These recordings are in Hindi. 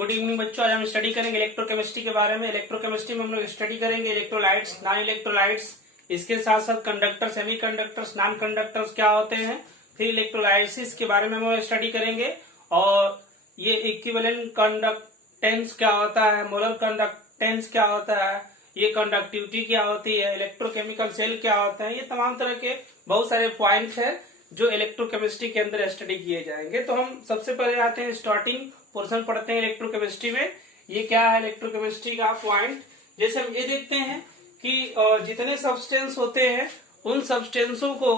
गुड इवनिंग बच्चों। आज हम स्टडी करेंगे इलेक्ट्रोकेमिस्ट्री के बारे में। इलेक्ट्रोकेमिस्ट्री में हम लोग स्टडी करेंगे इलेक्ट्रोलाइट्स, नॉन इलेक्ट्रोलाइट्स, इसके साथ साथ conductor, semi conductors, non conductors क्या होते हैं, फिर इलेक्ट्रोलाइसिस के बारे में हम स्टडी करेंगे और ये इक्विवेलेंट कंडक्टेंस क्या होता है, मोलर कंडक्टेंस क्या होता है, ये कंडक्टिविटी क्या होती है, इलेक्ट्रोकेमिकल सेल क्या होता है, ये तमाम तरह के बहुत सारे पॉइंट्स हैं जो इलेक्ट्रोकेमिस्ट्री के अंदर स्टडी किए जाएंगे। तो हम सबसे पहले आते हैं, स्टार्टिंग पोर्शन पढ़ते हैं इलेक्ट्रोकेमिस्ट्री में। ये क्या है इलेक्ट्रोकेमिस्ट्री का पॉइंट, जैसे हम ये देखते हैं कि जितने सब्सटेंस होते हैं उन सब्सटेंसों को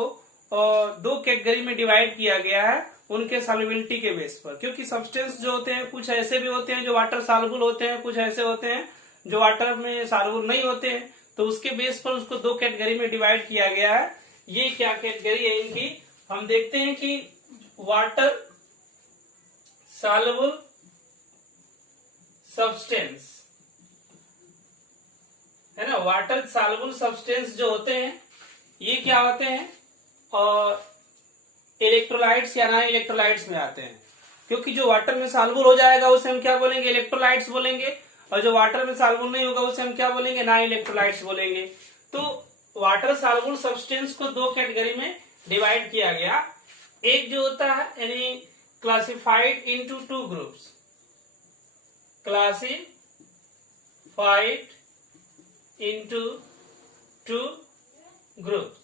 दो कैटेगरी में डिवाइड किया गया है उनके सॉल्युबिलिटी के बेस पर। क्योंकि सब्सटेंस जो होते हैं कुछ ऐसे भी होते हैं जो वाटर सॉल्युबल होते हैं, कुछ ऐसे होते हैं जो वाटर में सॉल्युबल नहीं होते हैं, तो उसके बेस पर उसको दो कैटेगरी में डिवाइड किया गया है। ये क्या कैटेगरी है इनकी, हम देखते हैं कि वाटर सॉल्युबल सब्सटेंस है ना, वाटर सॉल्युबल सब्सटेंस जो होते हैं ये क्या होते हैं और इलेक्ट्रोलाइट्स या नॉन इलेक्ट्रोलाइट्स में आते हैं। क्योंकि जो वाटर में सॉल्युबल हो जाएगा उसे हम क्या बोलेंगे, इलेक्ट्रोलाइट्स बोलेंगे, और जो वाटर में सॉल्युबल नहीं होगा उसे हम क्या बोलेंगे, नॉन इलेक्ट्रोलाइट्स बोलेंगे। तो वाटर सॉल्युबल सब्सटेंस को दो कैटेगरी में डिवाइड किया गया। एक जो होता है यानी classified into two groups, classified into two groups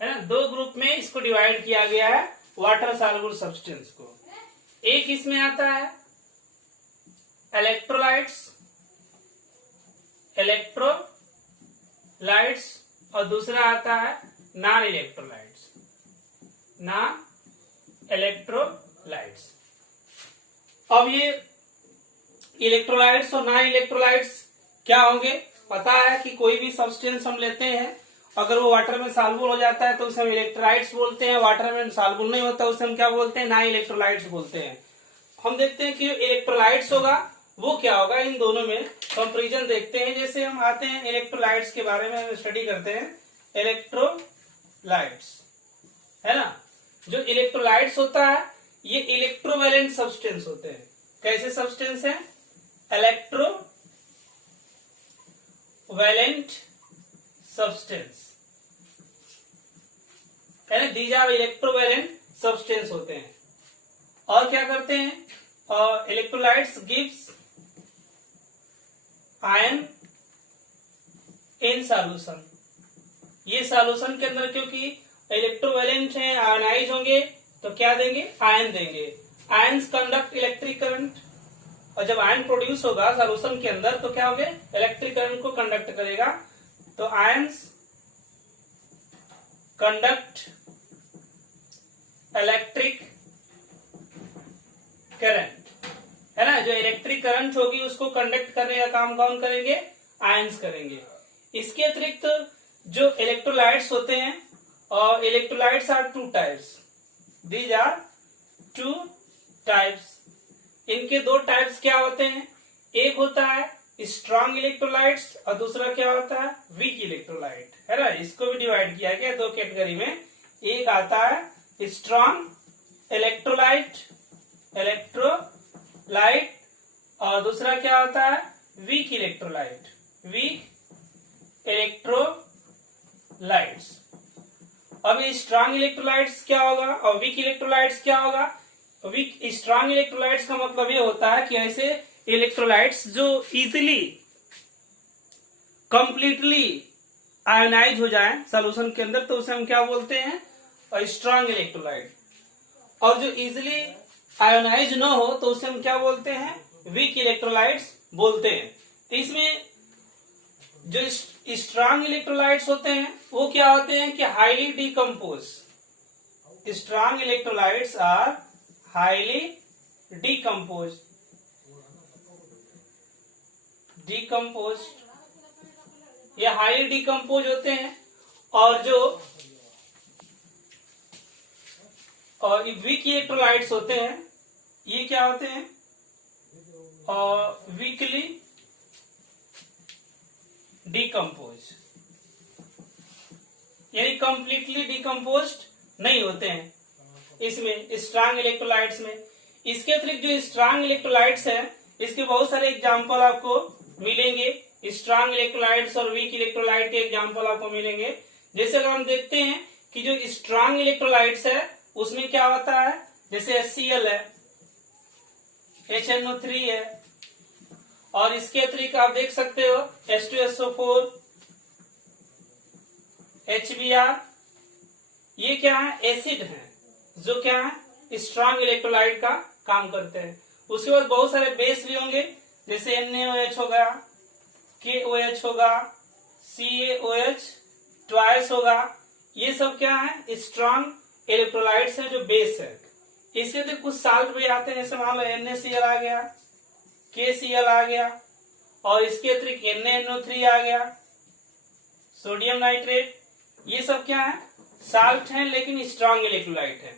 है ना, दो ग्रुप में इसको डिवाइड किया गया है वाटर सॉल्युबल सब्सटेंस को। एक इसमें आता है इलेक्ट्रोलाइट्स और दूसरा आता है नॉन इलेक्ट्रोलाइट्स। अब ये इलेक्ट्रोलाइट्स और नॉन इलेक्ट्रोलाइट्स क्या होंगे, पता है कि कोई भी सब्सटेंस हम लेते हैं अगर वो वाटर में सॉल्युबल हो जाता है तो उसे हम इलेक्ट्रोलाइट्स बोलते हैं, वाटर में सॉल्युबल नहीं होता उसे हम क्या बोलते हैं, नॉन इलेक्ट्रोलाइट्स बोलते हैं। हम देखते हैं कि इलेक्ट्रोलाइट्स होगा वो क्या होगा, इन दोनों में कंपैरिजन देखते हैं। जैसे हम आते हैं इलेक्ट्रोलाइट्स के बारे में हम स्टडी करते हैं, इलेक्ट्रोलाइट्स है ना, जो इलेक्ट्रोलाइट्स होता है ये इलेक्ट्रोवैलेंट सब्सटेंस होते हैं। कैसे सब्सटेंस है, इलेक्ट्रोवैलेंट सब्सटेंस है ना, दीज आर इलेक्ट्रोवैलेंट सब्सटेंस होते हैं। और क्या करते हैं, electrolytes gives ion in solution. ये सॉल्यूशन के अंदर क्योंकि इलेक्ट्रोवैलेंट है, आयनाइज होंगे तो क्या देंगे, आयन देंगे। आयन्स कंडक्ट इलेक्ट्रिक करंट, और जब आयन प्रोड्यूस होगा सॉल्यूशन के अंदर तो क्या होगा, इलेक्ट्रिक करंट को कंडक्ट करेगा। तो आयन्स कंडक्ट इलेक्ट्रिक करंट है ना, जो इलेक्ट्रिक करंट होगी उसको कंडक्ट करने का काम कौन करेंगे, आयंस करेंगे। इसके अतिरिक्त जो इलेक्ट्रोलाइट्स होते हैं, और electrolytes are two types, these are two types. इनके दो टाइप्स क्या होते हैं, एक होता है स्ट्रॉन्ग इलेक्ट्रोलाइट्स और दूसरा क्या होता है, वीक इलेक्ट्रोलाइट है ना। इसको भी डिवाइड किया गया दो कैटेगरी में, एक आता है स्ट्रॉन्ग इलेक्ट्रोलाइट और दूसरा क्या होता है, वीक इलेक्ट्रोलाइट्स। अब ये स्ट्रॉन्ग इलेक्ट्रोलाइट्स क्या होगा और वीक इलेक्ट्रोलाइट्स क्या होगा। वीक स्ट्रॉन्ग इलेक्ट्रोलाइट्स का मतलब ये होता है कि ऐसे इलेक्ट्रोलाइट्स जो इजीली कंप्लीटली आयोनाइज हो जाए सॉल्यूशन के अंदर तो उसे हम क्या बोलते हैं, स्ट्रॉन्ग इलेक्ट्रोलाइट। और जो इजीली आयोनाइज न हो तो उसे हम क्या बोलते हैं, वीक इलेक्ट्रोलाइट्स बोलते हैं। तो इसमें जो स्ट्रॉन्ग इलेक्ट्रोलाइट्स होते हैं वो क्या होते हैं कि highly decompose. Strong electrolytes are highly decompose, ये हाईली डिकम्पोज होते हैं। और जो वीक इलेक्ट्रोलाइट्स होते हैं ये क्या होते हैं, वीकली डिकम्पोज, यानी कंप्लीटली डिकम्पोज्ड नहीं होते हैं। इसमें स्ट्रॉन्ग इलेक्ट्रोलाइट्स में इसके अतिरिक्त जो स्ट्रांग इलेक्ट्रोलाइट्स है, इसके बहुत सारे एग्जाम्पल आपको मिलेंगे। स्ट्रांग इलेक्ट्रोलाइट्स और वीक इलेक्ट्रोलाइट के एग्जाम्पल आपको मिलेंगे। जैसे अगर हम देखते हैं कि जो स्ट्रांग इलेक्ट्रोलाइट्स है उसमें क्या होता है, जैसे HCl है, HNO3 है, और इसके अतिरिक्त आप देख सकते हो H2SO4, HBr, ये क्या है, एसिड है, जो क्या है, स्ट्रांग इलेक्ट्रोलाइट का काम करते हैं। उसके बाद बहुत सारे बेस भी होंगे, जैसे NaOH होगा, KOH होगा, CaOH ट्वाइस होगा। ये सब क्या है, स्ट्रांग इलेक्ट्रोलाइट्स हैं जो बेस है। इसके अंदर कुछ साल्ट भी आते हैं, जैसे मान लो NaCl आ गया, KCl आ गया, और इसके अतिरिक्त NaNO3 आ गया, सोडियम नाइट्रेट। ये सब क्या है, साल्ट हैं लेकिन स्ट्रांग इलेक्ट्रोलाइट है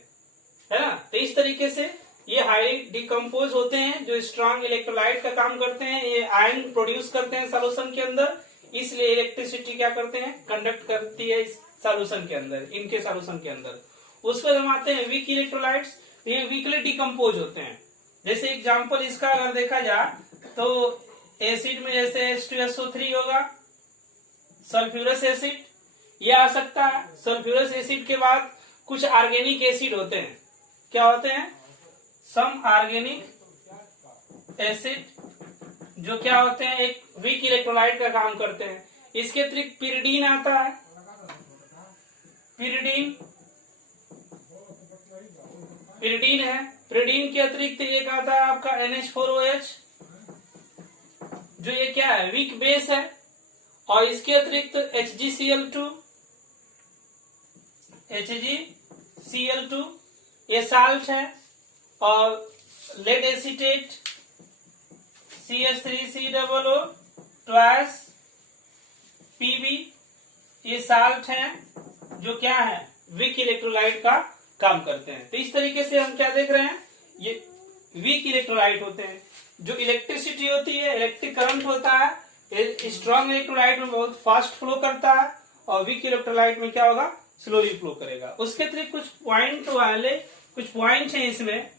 ना। तो इस तरीके से ये हाईली डिकम्पोज होते हैं, जो स्ट्रांग इलेक्ट्रोलाइट का काम करते हैं। ये आयन प्रोड्यूस करते हैं सॉल्यूशन के अंदर, इसलिए इलेक्ट्रिसिटी क्या करते हैं, कंडक्ट करती है इस सॉल्यूशन के अंदर, इनके सॉल्यूशन के अंदर। उस पर हम आते हैं वीक इलेक्ट्रोलाइट्स। ये वीकली डिकम्पोज होते हैं। जैसे एग्जाम्पल इसका अगर देखा जाए तो एसिड में जैसे H2SO3 होगा, सल्फ्यूरस एसिड ये आ सकता है। सल्फ्यूरस एसिड के बाद कुछ ऑर्गेनिक एसिड होते हैं, क्या होते हैं, सम ऑर्गेनिक एसिड, जो क्या होते हैं, एक वीक इलेक्ट्रोलाइट का काम करते हैं। इसके अतिरिक्त पिरिडीन आता है, पिरिडीन है। पिरिडीन के अतिरिक्त एक आता है आपका NH4OH, जो ये क्या है, वीक बेस है। और इसके अतिरिक्त HgCl2 ये साल्ट है, और lead acetate CH3COO twice Pb ये साल्ट है, जो क्या है, वीक इलेक्ट्रोलाइट का काम करते हैं। तो इस तरीके से हम क्या देख रहे हैं, ये वीक इलेक्ट्रोलाइट होते हैं। जो इलेक्ट्रिसिटी होती है, इलेक्ट्रिक करंट होता है, स्ट्रॉन्ग इलेक्ट्रोलाइट में बहुत फास्ट फ्लो करता है, और वीक इलेक्ट्रोलाइट में क्या होगा, स्लोली फ्लो करेगा। उसके अतिरिक्त कुछ पॉइंट हैं इसमें।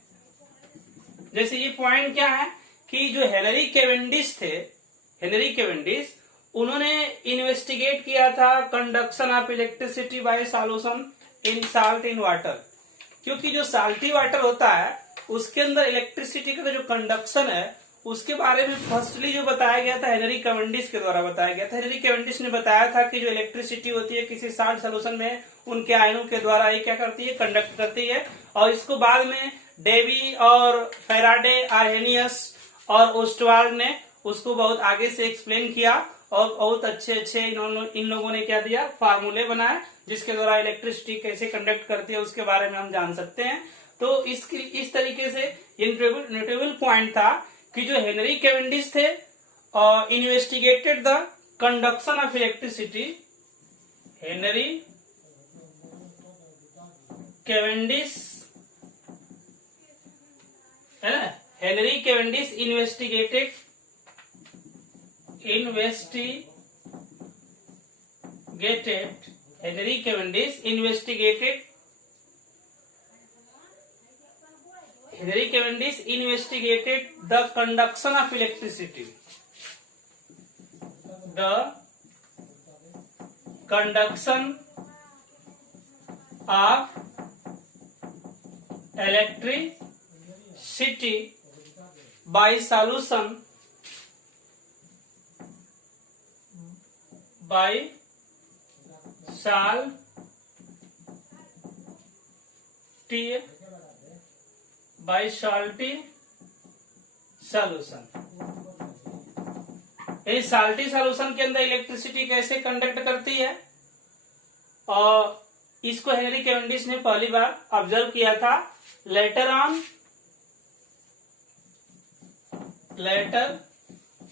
जैसे ये पॉइंट क्या है कि जो हेनरी कैवेंडिश थे, हेनरी कैवेंडिश, उन्होंने इन्वेस्टिगेट किया था conduction of electricity bye solution in salt in water. क्योंकि जो साल्टी वाटर होता है उसके अंदर इलेक्ट्रिसिटी का जो कंडक्शन है उसके बारे में फर्स्टली जो बताया गया था हेनरी कैवेंडिश के द्वारा बताया गया था। हेनरी कैवेंडिश ने बताया था कि जो इलेक्ट्रिसिटी होती है किसी साल्ट सोल्यूशन में उनके आयनों के द्वारा ये क्या करती है, कंडक्ट करती है। और इसको बाद में डेवी और फैराडे, आर्हेनियस और ओस्टवाल्ड ने उसको बहुत आगे से एक्सप्लेन किया, और बहुत अच्छे इन लोगों ने क्या दिया, फार्मूले बनाए जिसके द्वारा इलेक्ट्रिसिटी कैसे कंडक्ट करती है उसके बारे में हम जान सकते हैं। तो इस तरीके से नोटेबल पॉइंट था कि जो हेनरी कैवेंडिश थे investigated the conduction of electricity. Henry Cavendish है ना, Henry Cavendish investigated Henry Cavendish investigated the conduction of electricity. The conduction of electricity by solution by salty solution। इस साल्टी सॉल्यूशन के अंदर इलेक्ट्रिसिटी कैसे कंडक्ट करती है, और इसको हेनरी कैवेंडिश ने पहली बार ऑब्जर्व किया था। लेटर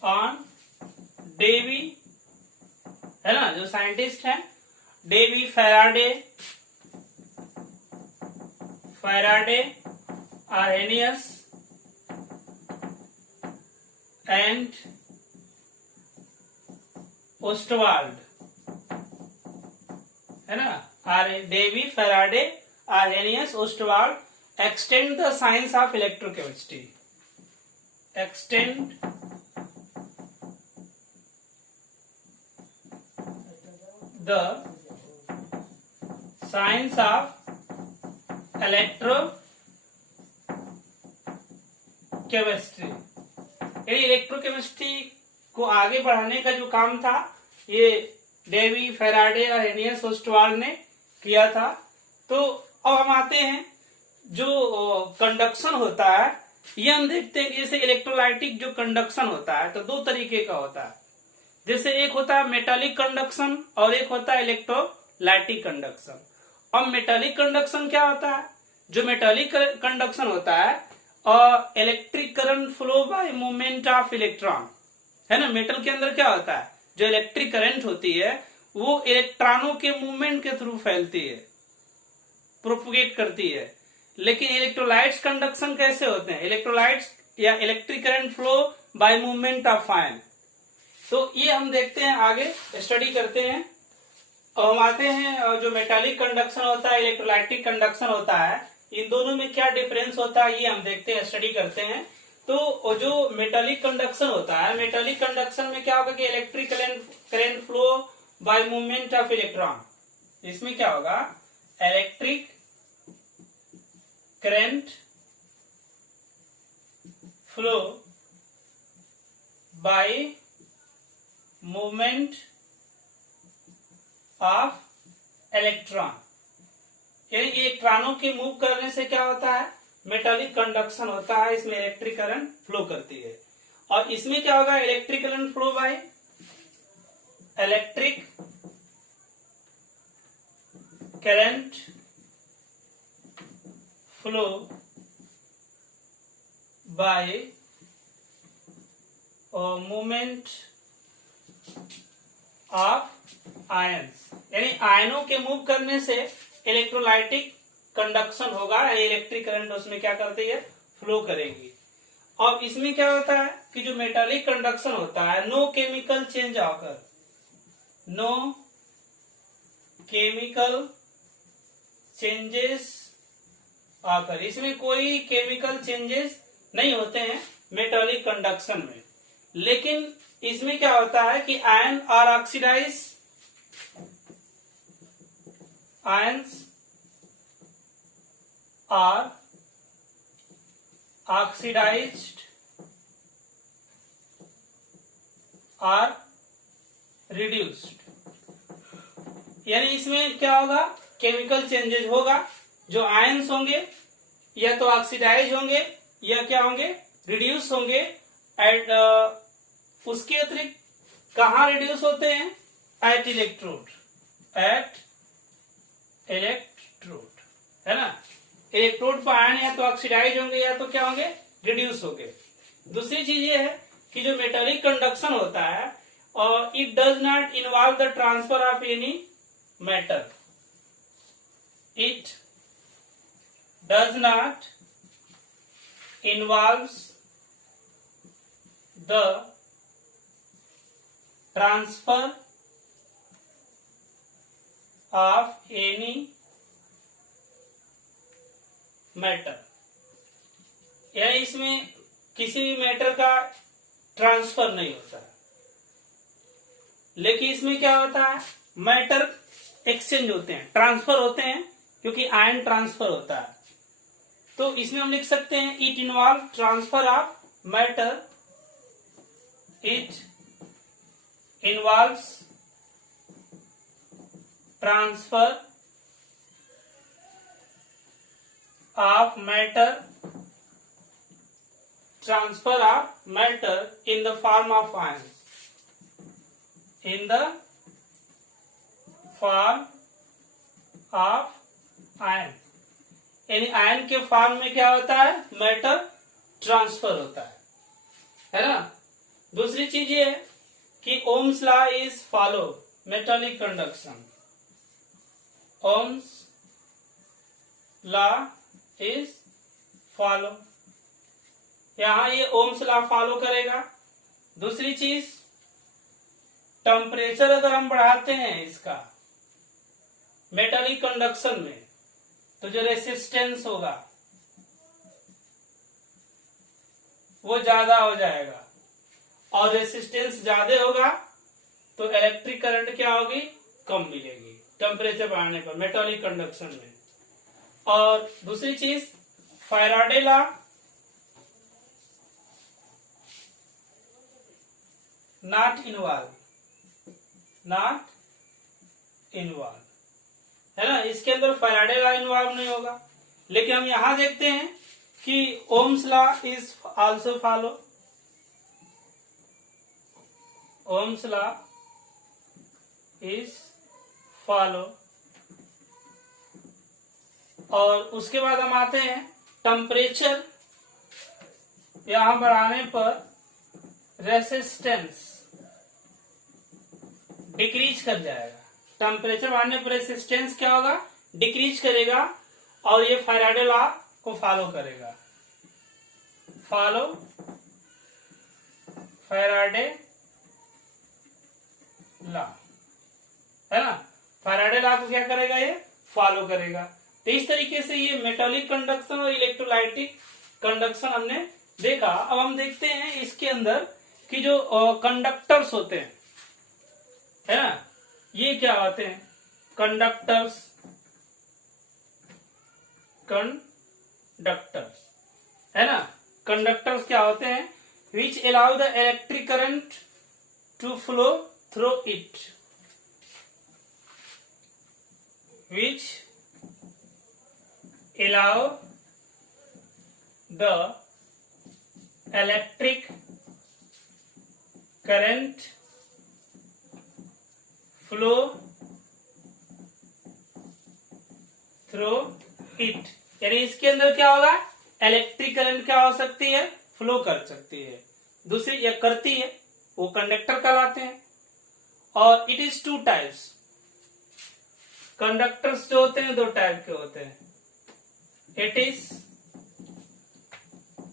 ऑन डेवी है ना, जो साइंटिस्ट हैं, Davy, Faraday, Arrhenius and Ostwald है ना, Davy, Faraday, Arrhenius, Ostwald extend the science of electrochemistry. Extend the science of electrochemistry. ये इलेक्ट्रोकेमिस्ट्री को आगे बढ़ाने का जो काम था ये डेवी, फेराडे और हेनियस ओस्टवाल्ड ने किया था। तो अब हम आते हैं जो कंडक्शन होता है, ये हम देखते हैं कि जैसे इलेक्ट्रोलाइटिक जो कंडक्शन होता है तो दो तरीके का होता है। जैसे एक होता है मेटालिक कंडक्शन और एक होता है इलेक्ट्रोलाइटिक कंडक्शन। अब मेटालिक कंडक्शन क्या होता है? जो मेटालिक कंडक्शन होता है electric current flow bye movement of electron, है ना। मेटल के अंदर क्या होता है? जो इलेक्ट्रिक करंट होती है वो इलेक्ट्रॉनों के मूवमेंट के थ्रू फैलती है, प्रोपोगेट करती है। लेकिन इलेक्ट्रोलाइट्स कंडक्शन कैसे होते हैं? इलेक्ट्रोलाइट्स या electric current flow bye movement of ion. तो ये हम देखते हैं, आगे स्टडी करते हैं। और हम आते हैं जो मेटालिक कंडक्शन होता है, इलेक्ट्रोलाइटिक कंडक्शन होता है, इन दोनों में क्या डिफरेंस होता है ये हम देखते हैं, स्टडी करते हैं। तो जो मेटालिक कंडक्शन होता है, मेटालिक कंडक्शन में क्या होगा कि electric current flow bye movement of electron. इसमें क्या होगा? Electric current flow bye movement of electron, यानी इलेक्ट्रॉनों के मूव करने से क्या होता है? मेटालिक कंडक्शन होता है, इसमें इलेक्ट्रिक करंट फ्लो करती है। और इसमें क्या होगा? Electric current flow by electric current flow bye movement of ions, यानी आयनों के मूव करने से इलेक्ट्रोलाइटिक कंडक्शन होगा, यानी इलेक्ट्रिक करंट उसमें क्या करती है? फ्लो करेगी। और इसमें क्या होता है कि जो मेटालिक कंडक्शन होता है, नो केमिकल चेंज आकर, नो केमिकल चेंजेस आकर, इसमें कोई केमिकल चेंजेस नहीं होते हैं मेटालिक कंडक्शन में। लेकिन इसमें क्या होता है कि ion are oxidise, ions are oxidised are reduced, यानी इसमें क्या होगा? केमिकल चेंजेस होगा। जो आयंस होंगे या तो ऑक्सीडाइज होंगे या क्या होंगे? रिड्यूस होंगे। एट उसके अतिरिक्त कहां रिड्यूस होते हैं? एट इलेक्ट्रोड, एट इलेक्ट्रोड, है ना। इलेक्ट्रोड पर आयन या तो ऑक्सीडाइज होंगे या तो क्या होंगे? रिड्यूस होंगे। दूसरी चीज ये है कि जो मेटालिक कंडक्शन होता है और it does not involve the transfer of any matter, it does not involves the transfer of any matter, यानी इसमें किसी भी मैटर का ट्रांसफर नहीं होता है। लेकिन इसमें क्या होता है? मैटर एक्सचेंज होते हैं, ट्रांसफर होते हैं, क्योंकि आयन ट्रांसफर होता है। तो इसमें हम लिख सकते हैं it involve transfer of matter, it involves transfer of matter, transfer of matter in the form of ions, in the form of ion, यानी आयन के फॉर्म में क्या होता है? मैटर ट्रांसफर होता है ना। दूसरी चीज ये है कि Ohm's law is follow metallic conduction, Ohm's law is follow, यहां ये ओम्स लॉ फॉलो करेगा। दूसरी चीज, टेम्परेचर अगर हम बढ़ाते हैं इसका मेटालिक कंडक्शन में तो जो रेसिस्टेंस होगा वो ज्यादा हो जाएगा, और रेसिस्टेंस ज्यादा होगा तो इलेक्ट्रिक करंट क्या होगी, कम मिलेगी टेम्परेचर बढ़ाने पर मेटालिक कंडक्शन में। और दूसरी चीज फैराडे लॉ, नॉट इन्वॉल्व है ना, इसके अंदर फैराडे लॉ इन्वॉल्व नहीं होगा। लेकिन हम यहां देखते हैं कि Ohm's law is also follow, Ohm's law is follow. और उसके बाद हम आते हैं टेम्परेचर यहां बढ़ाने पर रेसिस्टेंस डिक्रीज कर जाएगा, टेम्परेचर बढ़ाने पर रेसिस्टेंस क्या होगा, डिक्रीज करेगा, और ये फैराडे लॉ को फॉलो करेगा, फॉलो फैराडे लॉ, है ना, फैराडे लॉ को क्या करेगा, ये फॉलो करेगा। तो इस तरीके से ये मेटालिक कंडक्शन और इलेक्ट्रोलाइटिक कंडक्शन हमने देखा। अब हम देखते हैं इसके अंदर कि जो कंडक्टर्स होते हैं, है ना, ये क्या होते हैं, कंडक्टर्स है ना, कंडक्टर्स क्या होते हैं, which allow the electric current to flow through it, which allow the electric current flow through it, यानी इसके अंदर क्या होगा, इलेक्ट्रिक करंट क्या हो सकती है, फ्लो कर सकती है। दूसरी ये करती है, वो कंडक्टर कहलाते हैं। और it is two types, conductors जो होते हैं दो टाइप के होते हैं, इट इज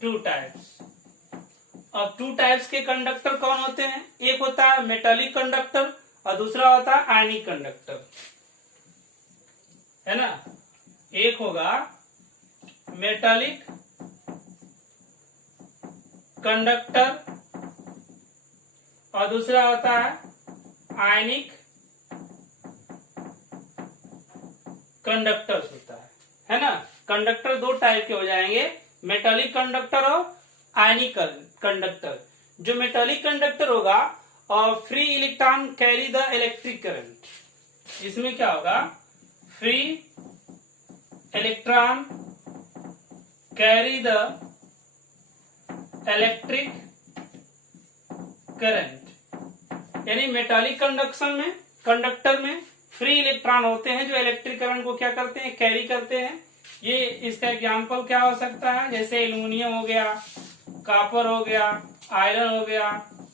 टू टाइप्स। अब टू टाइप्स के कंडक्टर कौन होते हैं, एक होता है मेटालिक कंडक्टर और दूसरा होता है आयनिक कंडक्टर, है ना। एक होगा मेटालिक कंडक्टर और दूसरा होता है आयनिक कंडक्टर्स होता है ना। कंडक्टर दो टाइप के हो जाएंगे, मेटालिक कंडक्टर और आयनिक कंडक्टर। जो मेटालिक कंडक्टर होगा और free electron carry the electric current, इसमें क्या होगा, free electron carry the electric current, यानी मेटालिक कंडक्टर में फ्री इलेक्ट्रॉन होते हैं जो इलेक्ट्रिक करंट को क्या करते हैं, कैरी करते हैं। ये इसका एग्जाम्पल क्या हो सकता है, जैसे एल्यूमिनियम हो गया, कॉपर हो गया, आयरन हो गया,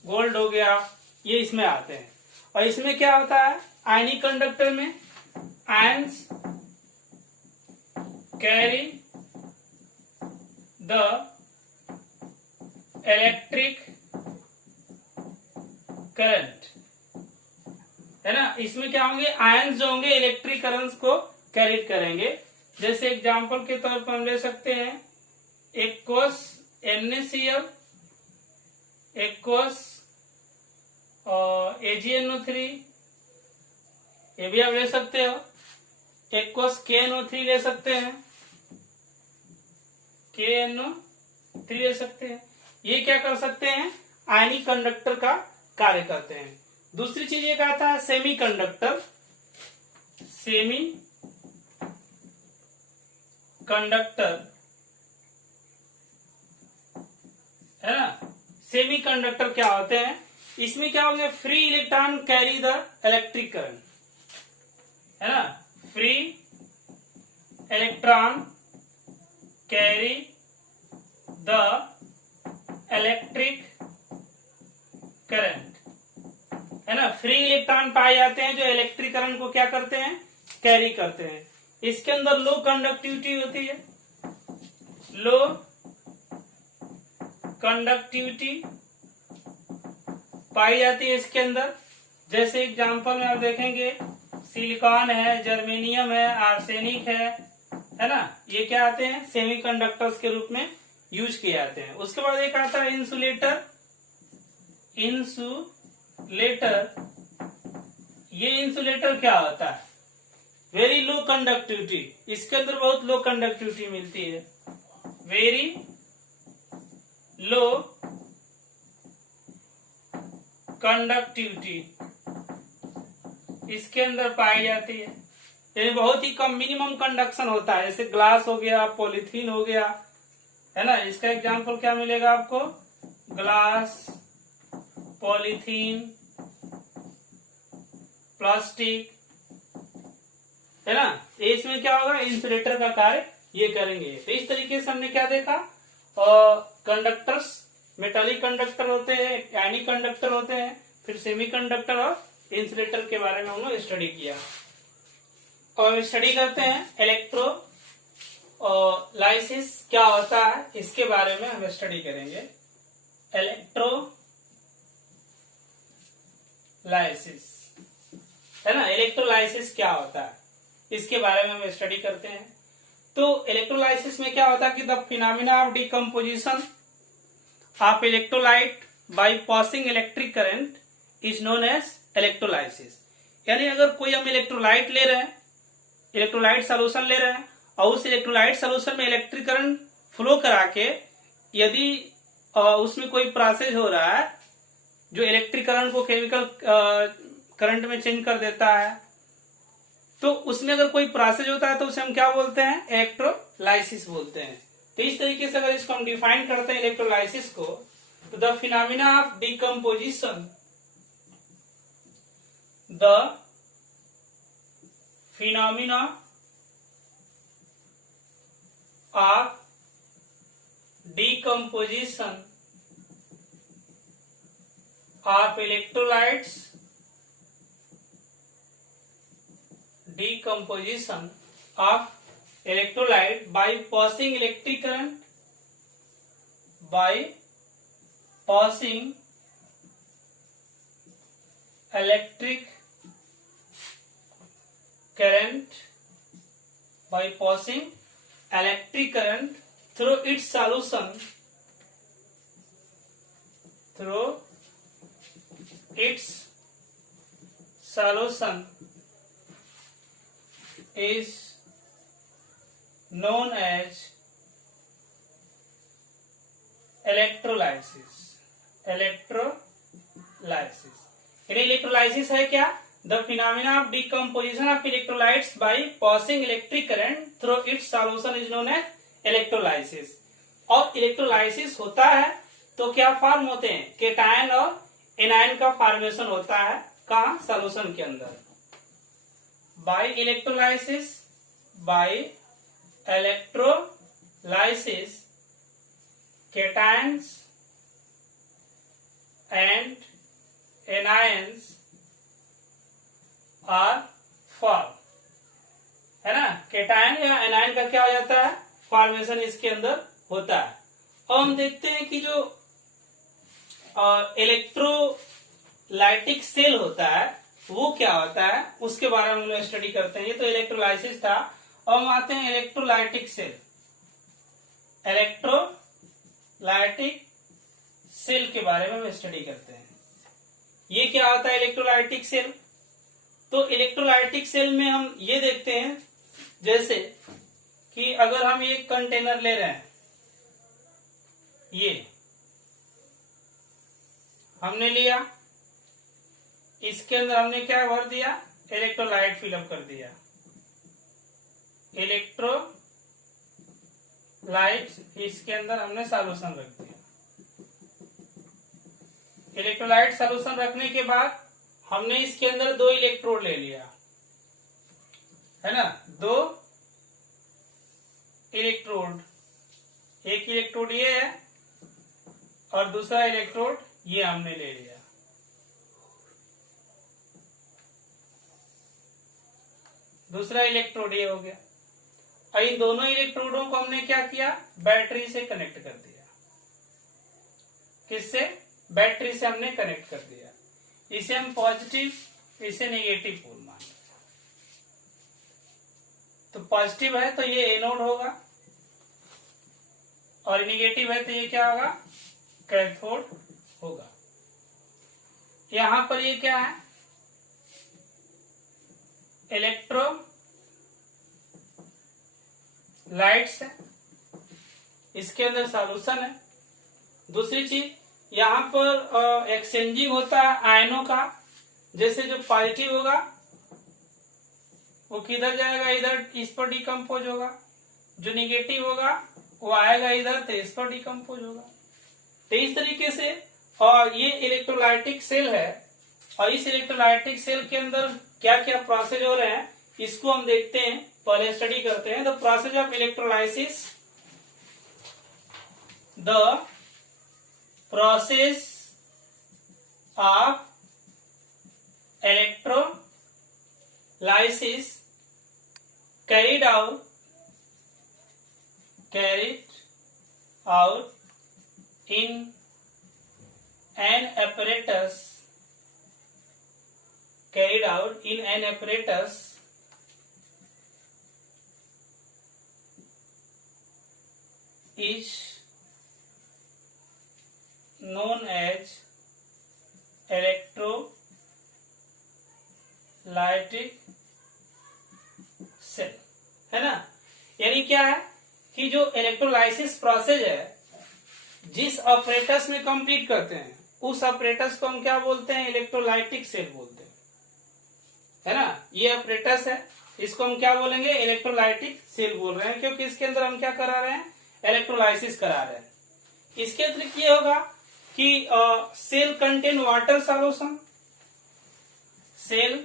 गोल्ड हो गया, ये इसमें आते हैं। और इसमें क्या होता है, आयनिक कंडक्टर में ions carry the electric current, है ना। इसमें क्या होंगे, आयंस जो होंगे इलेक्ट्रिक करंट को कैरी करेंगे। जैसे एग्जांपल के तौर पर हम ले सकते हैं एक्वस NaCl, एक्वस AgNO3, ये भी आप ले सकते हो, एक्वस KNO3 ले सकते हैं, KNO3 ले सकते हैं। ये क्या कर सकते हैं, आयनिक कंडक्टर का कार्य करते हैं। दूसरी चीज एक आता है सेमी कंडक्टर, सेमी कंडक्टर, है ना। सेमी कंडक्टर क्या होते हैं, इसमें क्या होंगे, free electron carry the electric current, है ना, free electron carry the electric current, है ना। फ्री इलेक्ट्रॉन पाए जाते हैं जो इलेक्ट्रिक करंट को क्या करते हैं, कैरी करते हैं। इसके अंदर लो कंडक्टिविटी होती है, लो कंडक्टिविटी पाई जाती है इसके अंदर। जैसे एग्जांपल में आप देखेंगे सिलिकॉन है, जर्मेनियम है, आर्सेनिक है ना, ये क्या आते हैं, सेमीकंडक्टर्स के रूप में यूज किए जाते हैं। उसके बाद एक आता है इंसुलेटर। इंसुलेटर, ये इंसुलेटर क्या होता है? वेरी लो कंडक्टिविटी, इसके अंदर बहुत लो कंडक्टिविटी मिलती है, वेरी लो कंडक्टिविटी इसके अंदर पाई जाती है, यानी बहुत ही कम मिनिमम कंडक्शन होता है। जैसे ग्लास हो गया, पॉलीथीन हो गया, है ना। इसका एग्जांपल क्या मिलेगा आपको? ग्लास, पॉलीथीन, प्लास्टिक, है ना। इसमें क्या होगा? इंसुलेटर का कार्य ये करेंगे। तो इस तरीके से हमने क्या देखा? कंडक्टर्स, मेटालिक कंडक्टर होते हैं, आयनिक कंडक्टर होते हैं, फिर सेमी कंडक्टर और इंसुलेटर के बारे में हम लोग स्टडी किया। और स्टडी करते हैं इलेक्ट्रो लाइसिस क्या होता है, इसके बारे में हम स्टडी करेंगे। इलेक्ट्रो लाइसिस, है ना। इलेक्ट्रोलाइसिस क्या होता है इसके बारे में हम स्टडी करते हैं। तो इलेक्ट्रोलाइसिस में क्या होता है कि the phenomena of decomposition of electrolyte by passing electric current is known as electrolysis. यानी अगर कोई हम इलेक्ट्रोलाइट ले रहे हैं, इलेक्ट्रोलाइट सोल्यूशन ले रहे हैं, और उस इलेक्ट्रोलाइट सोल्यूशन में इलेक्ट्रिक करंट फ्लो करा के यदि उसमें कोई प्रोसेस हो रहा है जो इलेक्ट्रिक करंट को केमिकल करंट में चेंज कर देता है, तो उसमें अगर कोई प्रोसेस होता है तो उसे हम क्या बोलते हैं? इलेक्ट्रोलाइसिस बोलते हैं। तो इस तरीके से अगर इसको हम डिफाइन करते हैं इलेक्ट्रोलाइसिस को, तो the phenomena of decomposition, the phenomena of decomposition of electrolytes, decomposition of electrolyte by passing electric current, by passing electric current, by passing electric current through its solution, through its solution is known as electrolysis. Electrolysis, electrolysis है क्या? The phenomena of decomposition of electrolytes by passing electric current through its solution is known as electrolysis. और इलेक्ट्रोलाइसिस होता है तो क्या फॉर्म होते हैं? केटायन और एनायन का फॉर्मेशन होता है। कहा? सॉल्यूशन के अंदर। By electrolysis, cations and anions are formed, है ना। केटायन या एनायन का क्या हो जाता है? फॉर्मेशन इसके अंदर होता है। और हम देखते हैं कि जो इलेक्ट्रोलाइटिक सेल होता है वो क्या होता है, उसके बारे में हम लोग स्टडी करते हैं। ये तो इलेक्ट्रोलाइसिस था। और हम आते हैं इलेक्ट्रोलाइटिक सेल। इलेक्ट्रोलाइटिक सेल के बारे में हम स्टडी करते हैं। ये क्या होता है इलेक्ट्रोलाइटिक सेल? तो इलेक्ट्रोलाइटिक सेल में हम ये देखते हैं, जैसे कि अगर हम एक कंटेनर ले रहे हैं, ये हमने लिया, इसके अंदर हमने क्या भर दिया? इलेक्ट्रोलाइट फिलअप कर दिया। इलेक्ट्रोलाइट, इसके अंदर हमने सॉल्यूशन रख दिया। इलेक्ट्रोलाइट सॉल्यूशन रखने के बाद हमने इसके अंदर 2 इलेक्ट्रोड ले लिया, है ना। 2 इलेक्ट्रोड, एक इलेक्ट्रोड ये है और दूसरा इलेक्ट्रोड ये हमने ले लिया। दूसरा इलेक्ट्रोड ये हो गया। और इन दोनों इलेक्ट्रोडों को हमने क्या किया? बैटरी से कनेक्ट कर दिया। किससे? बैटरी से हमने कनेक्ट कर दिया। इसे हम पॉजिटिव, इसे नेगेटिव पोल मान लिया। तो पॉजिटिव है तो ये एनोड होगा, और निगेटिव है तो ये क्या होगा, कैथोड होगा। यहां पर ये क्या है, इलेक्ट्रोलाइट्स है, इसके अंदर सॉल्यूशन है। दूसरी चीज यहां पर एक्सचेंजिंग होता है आयनों का, जैसे जो पॉजिटिव होगा वो किधर जाएगा, इधर इस पर डिकम्पोज होगा, जो निगेटिव होगा वो आएगा इधर तो इस पर डिकम्पोज होगा। तो इस तरीके से, और ये इलेक्ट्रोलाइटिक सेल है, और इस इलेक्ट्रोलाइटिक सेल के अंदर क्या क्या प्रोसेस हो रहे हैं इसको हम देखते हैं, पहले स्टडी करते हैं। The process of electrolysis, the process of electrolysis carried out in an apparatus is known as electrolytic cell, है ना। यानी क्या है कि जो इलेक्ट्रोलाइसिस प्रोसेस है जिस ऑपरेटर्स में कंप्लीट करते हैं उस ऑपरेटर्स को हम क्या बोलते हैं, इलेक्ट्रोलाइटिक सेल बोलते हैं, है ना। ये ऑपरेटर्स है, इसको हम क्या बोलेंगे, इलेक्ट्रोलाइटिक सेल बोल रहे हैं, क्योंकि इसके अंदर हम क्या करा रहे हैं, इलेक्ट्रोलाइसिस करा रहे हैं। इसके अतिरिक्त ये होगा कि cell contain water solution, cell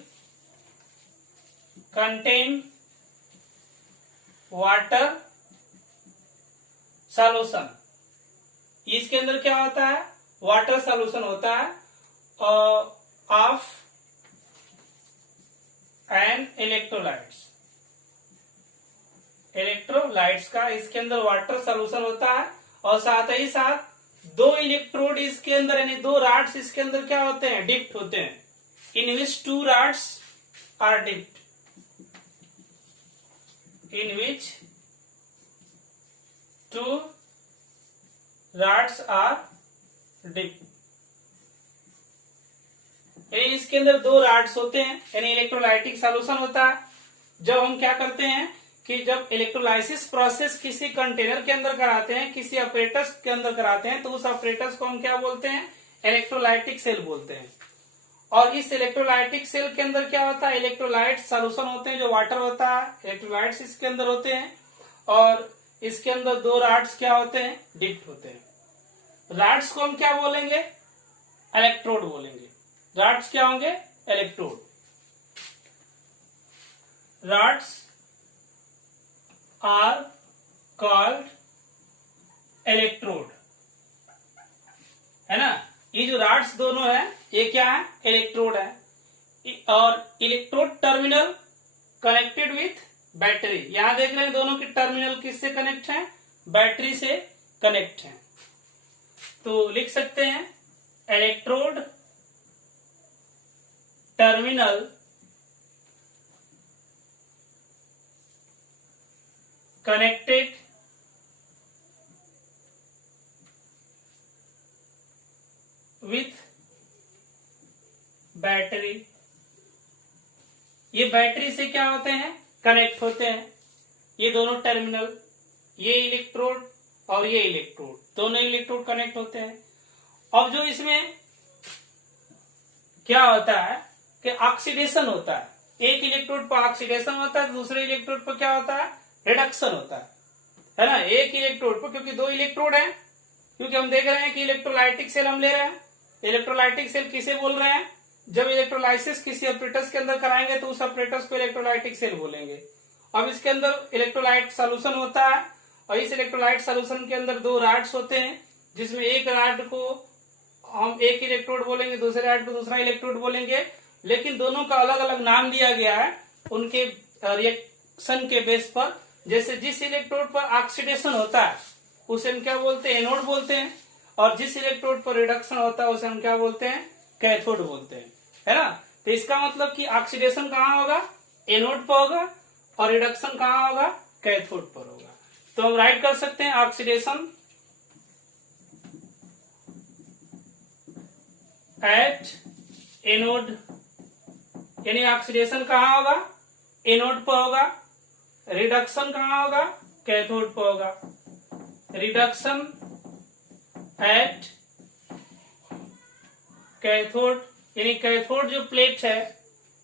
contain water solution, इसके अंदर क्या होता है, वाटर सॉल्यूशन होता है ऑफ एन इलेक्ट्रोलाइट्स का, इसके अंदर वाटर सॉल्यूशन होता है। और साथ ही साथ दो इलेक्ट्रोड इसके अंदर, यानी दो राड्स इसके अंदर क्या होते हैं, डिप्ट होते हैं, in which two rods are dipped, in which two rods are dipped। यानी इसके अंदर दो राड्स होते हैं, यानी इलेक्ट्रोलाइटिक सॉल्यूशन होता है। जब हम क्या करते हैं कि जब इलेक्ट्रोलाइसिस प्रोसेस किसी कंटेनर के अंदर कराते हैं, किसी ऑपरेटर्स के अंदर कराते हैं, तो उस ऑपरेटर्स को हम क्या बोलते हैं, इलेक्ट्रोलाइटिक सेल बोलते हैं। और इस इलेक्ट्रोलाइटिक सेल के अंदर क्या होता है, इलेक्ट्रोलाइट सॉल्यूशन होते हैं, जो वाटर होता है, इलेक्ट्रोलाइट्स इसके अंदर होते हैं, और इसके अंदर दो राड्स क्या होते हैं, डिप्ट होते हैं। राड्स को हम क्या बोलेंगे, इलेक्ट्रोड बोलेंगे। राड्स क्या होंगे, electrode. Rods are called electrode, है ना। ये जो राड्स दोनों है ये क्या है, इलेक्ट्रोड है। और electrode terminal connected with battery, यहां देख रहे हैं दोनों के टर्मिनल किससे कनेक्ट है, बैटरी से कनेक्ट है। तो लिख सकते हैं electrode terminal connected with battery, ये बैटरी से क्या होते हैं, कनेक्ट होते हैं। ये दोनों टर्मिनल, ये इलेक्ट्रोड और ये इलेक्ट्रोड, दोनों इलेक्ट्रोड कनेक्ट होते हैं। अब जो इसमें क्या होता है कि ऑक्सीडेशन होता है, एक इलेक्ट्रोड पर ऑक्सीडेशन होता है, दूसरे इलेक्ट्रोड पर क्या होता है, रिडक्शन होता है ना। एक इलेक्ट्रोड पर, क्योंकि दो इलेक्ट्रोड हैं, क्योंकि हम देख रहे हैं कि इलेक्ट्रोलाइटिक सेल हम ले रहे हैं। इलेक्ट्रोलाइटिक सेल किसे बोल रहे हैं, जब इलेक्ट्रोलाइसिस किसी ऑपरेटर्स के अंदर कराएंगे तो उस ऑपरेटर्स को इलेक्ट्रोलाइटिक सेल बोलेंगे। अब इसके अंदर इलेक्ट्रोलाइट सॉल्यूशन होता है, और इस इलेक्ट्रोलाइट सॉल्यूशन के अंदर दो राड्स होते हैं, जिसमें एक राड को हम एक इलेक्ट्रोड बोलेंगे, दूसरे राड को दूसरा इलेक्ट्रोड बोलेंगे, लेकिन दोनों का अलग अलग नाम दिया गया है उनके रिएक्शन के बेस पर। जैसे जिस इलेक्ट्रोड पर ऑक्सीडेशन होता है उसे हम क्या बोलते हैं, एनोड बोलते हैं, और जिस इलेक्ट्रोड पर रिडक्शन होता है उसे हम क्या बोलते हैं, कैथोड बोलते हैं, है ना। तो इसका मतलब कि ऑक्सीडेशन कहाँ होगा, एनोड पर होगा, और रिडक्शन कहाँ होगा, कैथोड पर होगा। तो हम राइट कर सकते हैं ऑक्सीडेशन एट एनोड, यानी ऑक्सीडेशन कहाँ होगा? एनोड पर होगा। रिडक्शन कहाँ होगा? कैथोड पर होगा। रिडक्शन एट कैथोड, यानी कैथोड जो प्लेट है,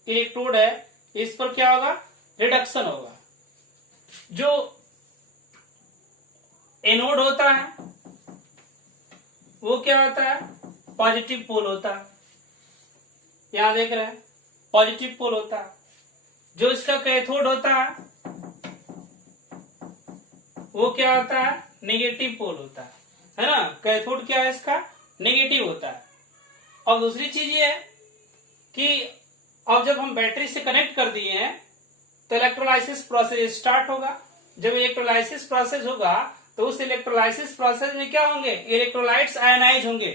इलेक्ट्रोड है, इस पर क्या होगा? रिडक्शन होगा। जो एनोड होता है वो क्या होता है? पॉजिटिव पोल होता है। यहां देख रहे हैं, पॉजिटिव पोल होता है। जो इसका कैथोड होता है वो क्या होता है? नेगेटिव पोल होता है ना। कैथोड क्या है इसका? नेगेटिव होता है। और दूसरी चीज ये है कि अब जब हम बैटरी से कनेक्ट कर दिए हैं तो इलेक्ट्रोलाइसिस प्रोसेस स्टार्ट होगा। जब इलेक्ट्रोलाइसिस प्रोसेस होगा तो उस इलेक्ट्रोलाइसिस प्रोसेस में क्या होंगे? इलेक्ट्रोलाइट्स आयनाइज होंगे,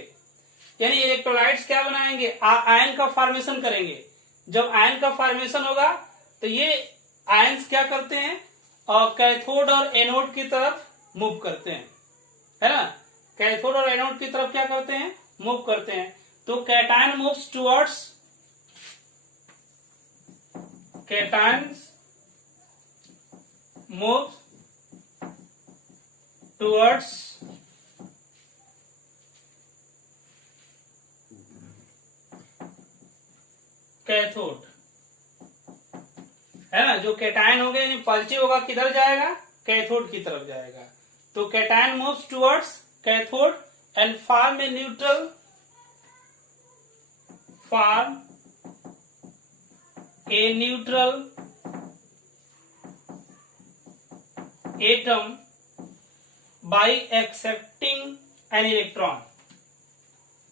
यानी इलेक्ट्रोलाइट्स क्या बनाएंगे? आयन का फॉर्मेशन करेंगे। जब आयन का फॉर्मेशन होगा तो ये आयन्स क्या करते हैं? कैथोड और एनोड की तरफ मूव करते हैं, है ना। कैथोड और एनोड की तरफ क्या करते हैं? मूव करते हैं। तो cation moves towards, cations move towards cathode, है ना। जो कैटायन हो गए पॉजिटिव होगा, किधर जाएगा? कैथोड की तरफ जाएगा। तो cation moves towards cathode and form a neutral, form a neutral atom by accepting an electron,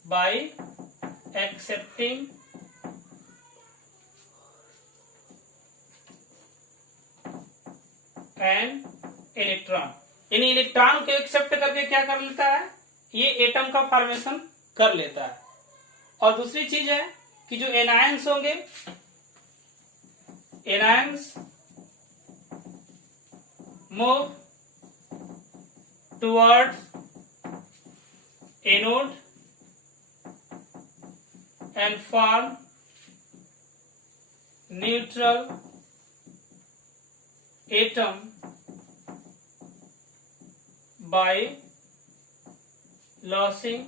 by accepting an electron, यानी इलेक्ट्रॉन को एक्सेप्ट करके क्या कर लेता है? ये एटम का फॉर्मेशन कर लेता है। और दूसरी चीज है कि जो एनायंस होंगे, anions move towards anode and form neutral atom by losing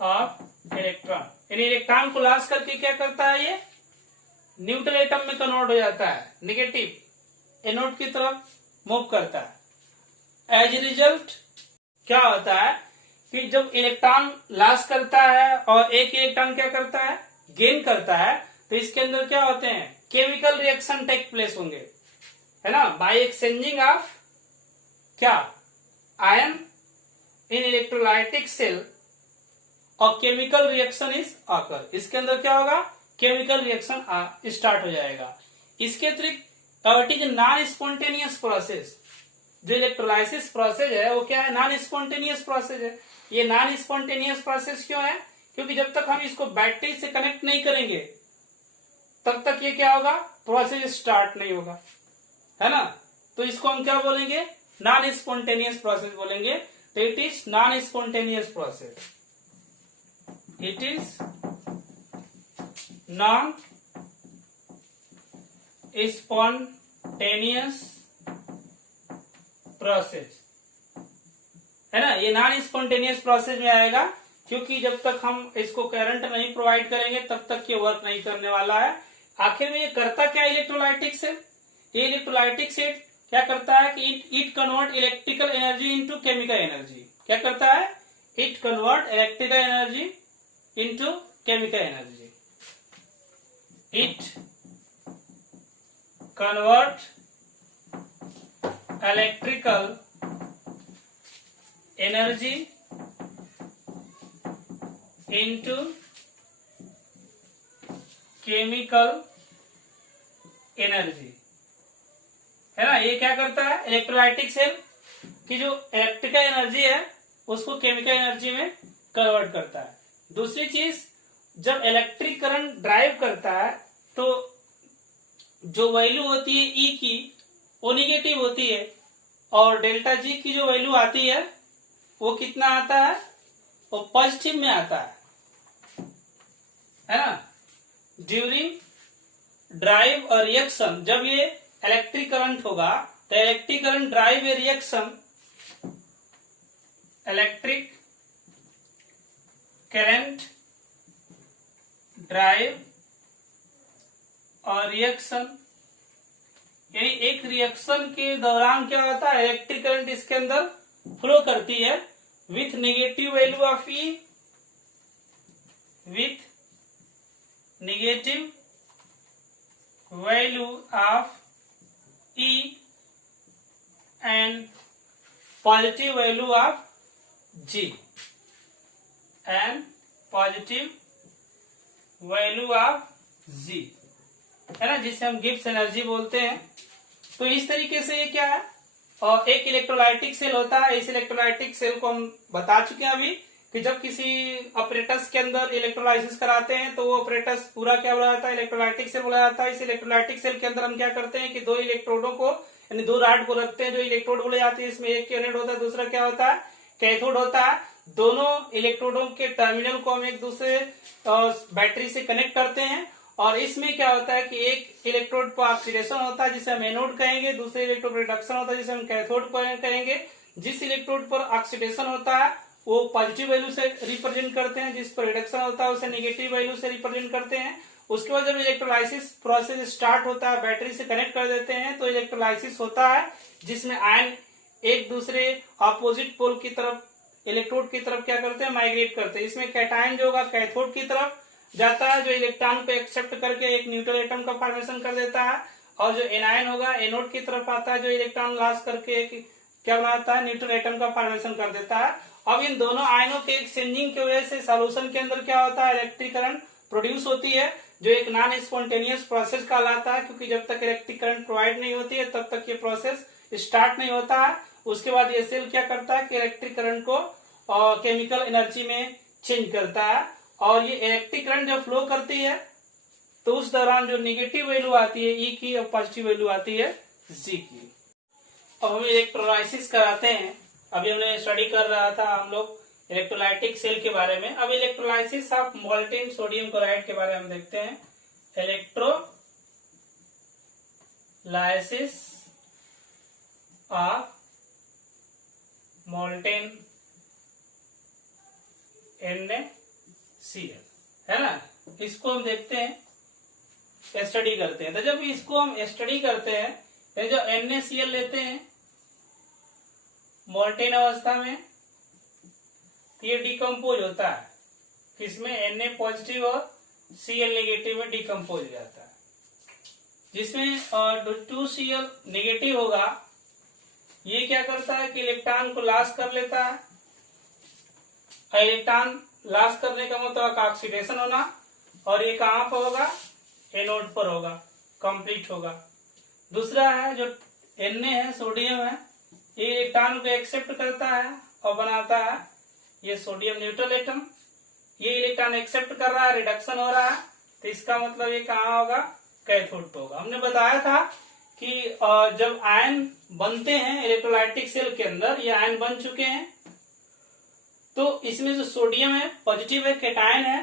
of electron, यानी इलेक्ट्रॉन को लॉस करके क्या करता है? ये न्यूट्रल एटम में कन्वर्ट हो जाता है, नेगेटिव एनोड की तरफ मूव करता है। एज रिजल्ट क्या होता है कि जब इलेक्ट्रॉन लॉस करता है और एक इलेक्ट्रॉन क्या करता है? गेन करता है, तो इसके अंदर क्या होते हैं? केमिकल रिएक्शन टेक प्लेस होंगे, है ना, बाय एक्सचेंजिंग ऑफ क्या? आयन इन इलेक्ट्रोलाइटिक सेल, और केमिकल रिएक्शन इज ऑकर। इसके अंदर क्या होगा? केमिकल रिएक्शन स्टार्ट हो जाएगा। इसके अतिरिक्त it is non spontaneous process. जो इलेक्ट्रोलाइसिस प्रोसेस है वो क्या है? नॉन स्पॉन्टेनियस प्रोसेस है। ये नॉन स्पॉन्टेनियस प्रोसेस क्यों है? क्योंकि जब तक हम इसको बैटरी से कनेक्ट नहीं करेंगे तब तक ये क्या होगा? प्रोसेस स्टार्ट नहीं होगा, है ना। तो इसको हम क्या बोलेंगे? नॉन स्पॉन्टेनियस प्रोसेस बोलेंगे। तो it is non spontaneous process, it is non spontaneous process, है ना। ये नॉन स्पॉन्टेनियस प्रोसेस में आएगा क्योंकि जब तक हम इसको करंट नहीं प्रोवाइड करेंगे तब तक ये वर्क नहीं करने वाला है। आखिर में ये करता क्या? इलेक्ट्रोलाइटिक सेल, ये इलेक्ट्रोलाइटिक सेल क्या करता है कि it convert electrical energy into chemical energy. क्या करता है? It convert electrical energy into chemical energy. It convert electrical energy into chemical energy, है ना। ये क्या करता है? इलेक्ट्रोलाइटिक सेल की जो इलेक्ट्रिकल एनर्जी है उसको केमिकल एनर्जी में कन्वर्ट करता है। दूसरी चीज, जब इलेक्ट्रिक करंट ड्राइव करता है तो जो वैल्यू होती है ई की वो निगेटिव होती है, और डेल्टा जी की जो वैल्यू आती है वो कितना आता है? वो पॉजिटिव में आता है। है ना। ड्यूरिंग ड्राइव और रिएक्शन, जब ये इलेक्ट्रिक करंट होगा तो इलेक्ट्रिक करंट ड्राइव ए रिएक्शन, इलेक्ट्रिक करंट ड्राइव और रिएक्शन, यानी एक रिएक्शन के दौरान क्या होता है, इलेक्ट्रिक करंट इसके अंदर फ्लो करती है with negative value of E, with negative value of E and positive value of G, and positive value of G, है ना, जिसे हम गिब्स एनर्जी बोलते हैं। तो इस तरीके से ये क्या है, और एक इलेक्ट्रोलाइटिक सेल होता है। इस इलेक्ट्रोलाइटिक सेल को हम बता चुके हैं अभी कि जब किसी ऑपरेटस के अंदर इलेक्ट्रोलाइसिस कराते हैं तो वो ऑपरेटस पूरा क्या बोला जाता है, इलेक्ट्रोलाइटिक सेल बोला जाता है। इस इलेक्ट्रोलाइटिक सेल के अंदर हम क्या करते हैं कि दो इलेक्ट्रोडों को, यानी दो राड को रखते हैं, जो इलेक्ट्रोड बोले जाते हैं। इसमें एक एनोड होता है, दूसरा क्या होता है, कैथोड होता है। दोनों इलेक्ट्रोडों के टर्मिनल को हम एक दूसरे बैटरी से कनेक्ट करते हैं, और इसमें क्या होता है कि एक इलेक्ट्रोड पर ऑक्सीडेशन होता है जिसे हम एनोड कहेंगे, दूसरे इलेक्ट्रोड पर रिडक्शन होता है जिसे हम कैथोड कहेंगे। जिस इलेक्ट्रोड पर ऑक्सीडेशन होता है वो पॉजिटिव वैल्यू से रिप्रेजेंट करते हैं, जिस पर रिडक्शन होता है उसे नेगेटिव वैल्यू से रिप्रेजेंट करते हैं। उसके बाद जब इलेक्ट्रोलाइसिस प्रोसेस स्टार्ट होता है, बैटरी से कनेक्ट कर देते हैं, तो इलेक्ट्रोलाइसिस होता है जिसमें आयन एक दूसरे अपोजिट पोल की तरफ, इलेक्ट्रोड की तरफ क्या करते हैं, माइग्रेट करते हैं। इसमें कैटायन जो होगा कैथोड की तरफ जाता है, जो इलेक्ट्रॉन को एक्सेप्ट करके एक न्यूट्रल एटम का फॉर्मेशन कर देता है, और जो एनायन होगा एनोड की तरफ आता है, जो इलेक्ट्रॉन लॉस करके एक क्या बनाता है, न्यूट्रल एटम का फॉर्मेशन कर देता है। अब इन दोनों आयनों के एक्सचेंजिंग की वजह से सॉल्यूशन के अंदर क्या होता है, इलेक्ट्रिक करंट प्रोड्यूस होती है, जो एक नॉन स्पॉन्टेनियस प्रोसेस कहलाता है, क्योंकि जब तक इलेक्ट्रिक करंट प्रोवाइड नहीं होती है तब तक ये प्रोसेस स्टार्ट नहीं होता है। उसके बाद ये सेल क्या करता है कि इलेक्ट्रिक करंट को केमिकल एनर्जी में चेंज करता है, और ये इलेक्ट्रिक करंट जब फ्लो करती है तो उस दौरान जो नेगेटिव वैल्यू आती है ई की और पॉजिटिव वैल्यू आती है जी की। अब हम इलेक्ट्रोलाइसिस कराते हैं। अभी हमने स्टडी कर रहा था हम लोग इलेक्ट्रोलाइटिक सेल के बारे में। अब electrolysis of molten sodium chloride के बारे में हम देखते हैं। इलेक्ट्रोलाइसिस ऑफ मोल्टेन NaCl, है ना, इसको हम देखते हैं, स्टडी करते हैं। तो जब इसको हम स्टडी करते हैं, जो NaCl लेते हैं मोल्टेन अवस्था में, ये डिकम्पोज होता है किसमें, Na पॉजिटिव और Cl नेगेटिव में डिकम्पोज हो जाता है, जिसमें 2Cl नेगेटिव होगा। ये क्या करता है कि इलेक्ट्रॉन को लॉस कर लेता है। इलेक्ट्रॉन लॉस करने का मतलब ऑक्सीडेशन होना, और ये कहां पर होगा, एनोड पर होगा, कंप्लीट होगा। दूसरा है जो Na है, सोडियम है, ये इलेक्ट्रॉन को एक्सेप्ट करता है और बनाता है ये सोडियम न्यूट्रल एटम। ये इलेक्ट्रॉन एक्सेप्ट कर रहा है, रिडक्शन हो रहा है, तो इसका मतलब ये कहाँ होगा, कैथोड पे होगा। हमने बताया था कि जब आयन बनते हैं इलेक्ट्रोलाइटिक सेल के अंदर, ये आयन बन चुके हैं, तो इसमें जो सोडियम है पॉजिटिव है, कैटायन है,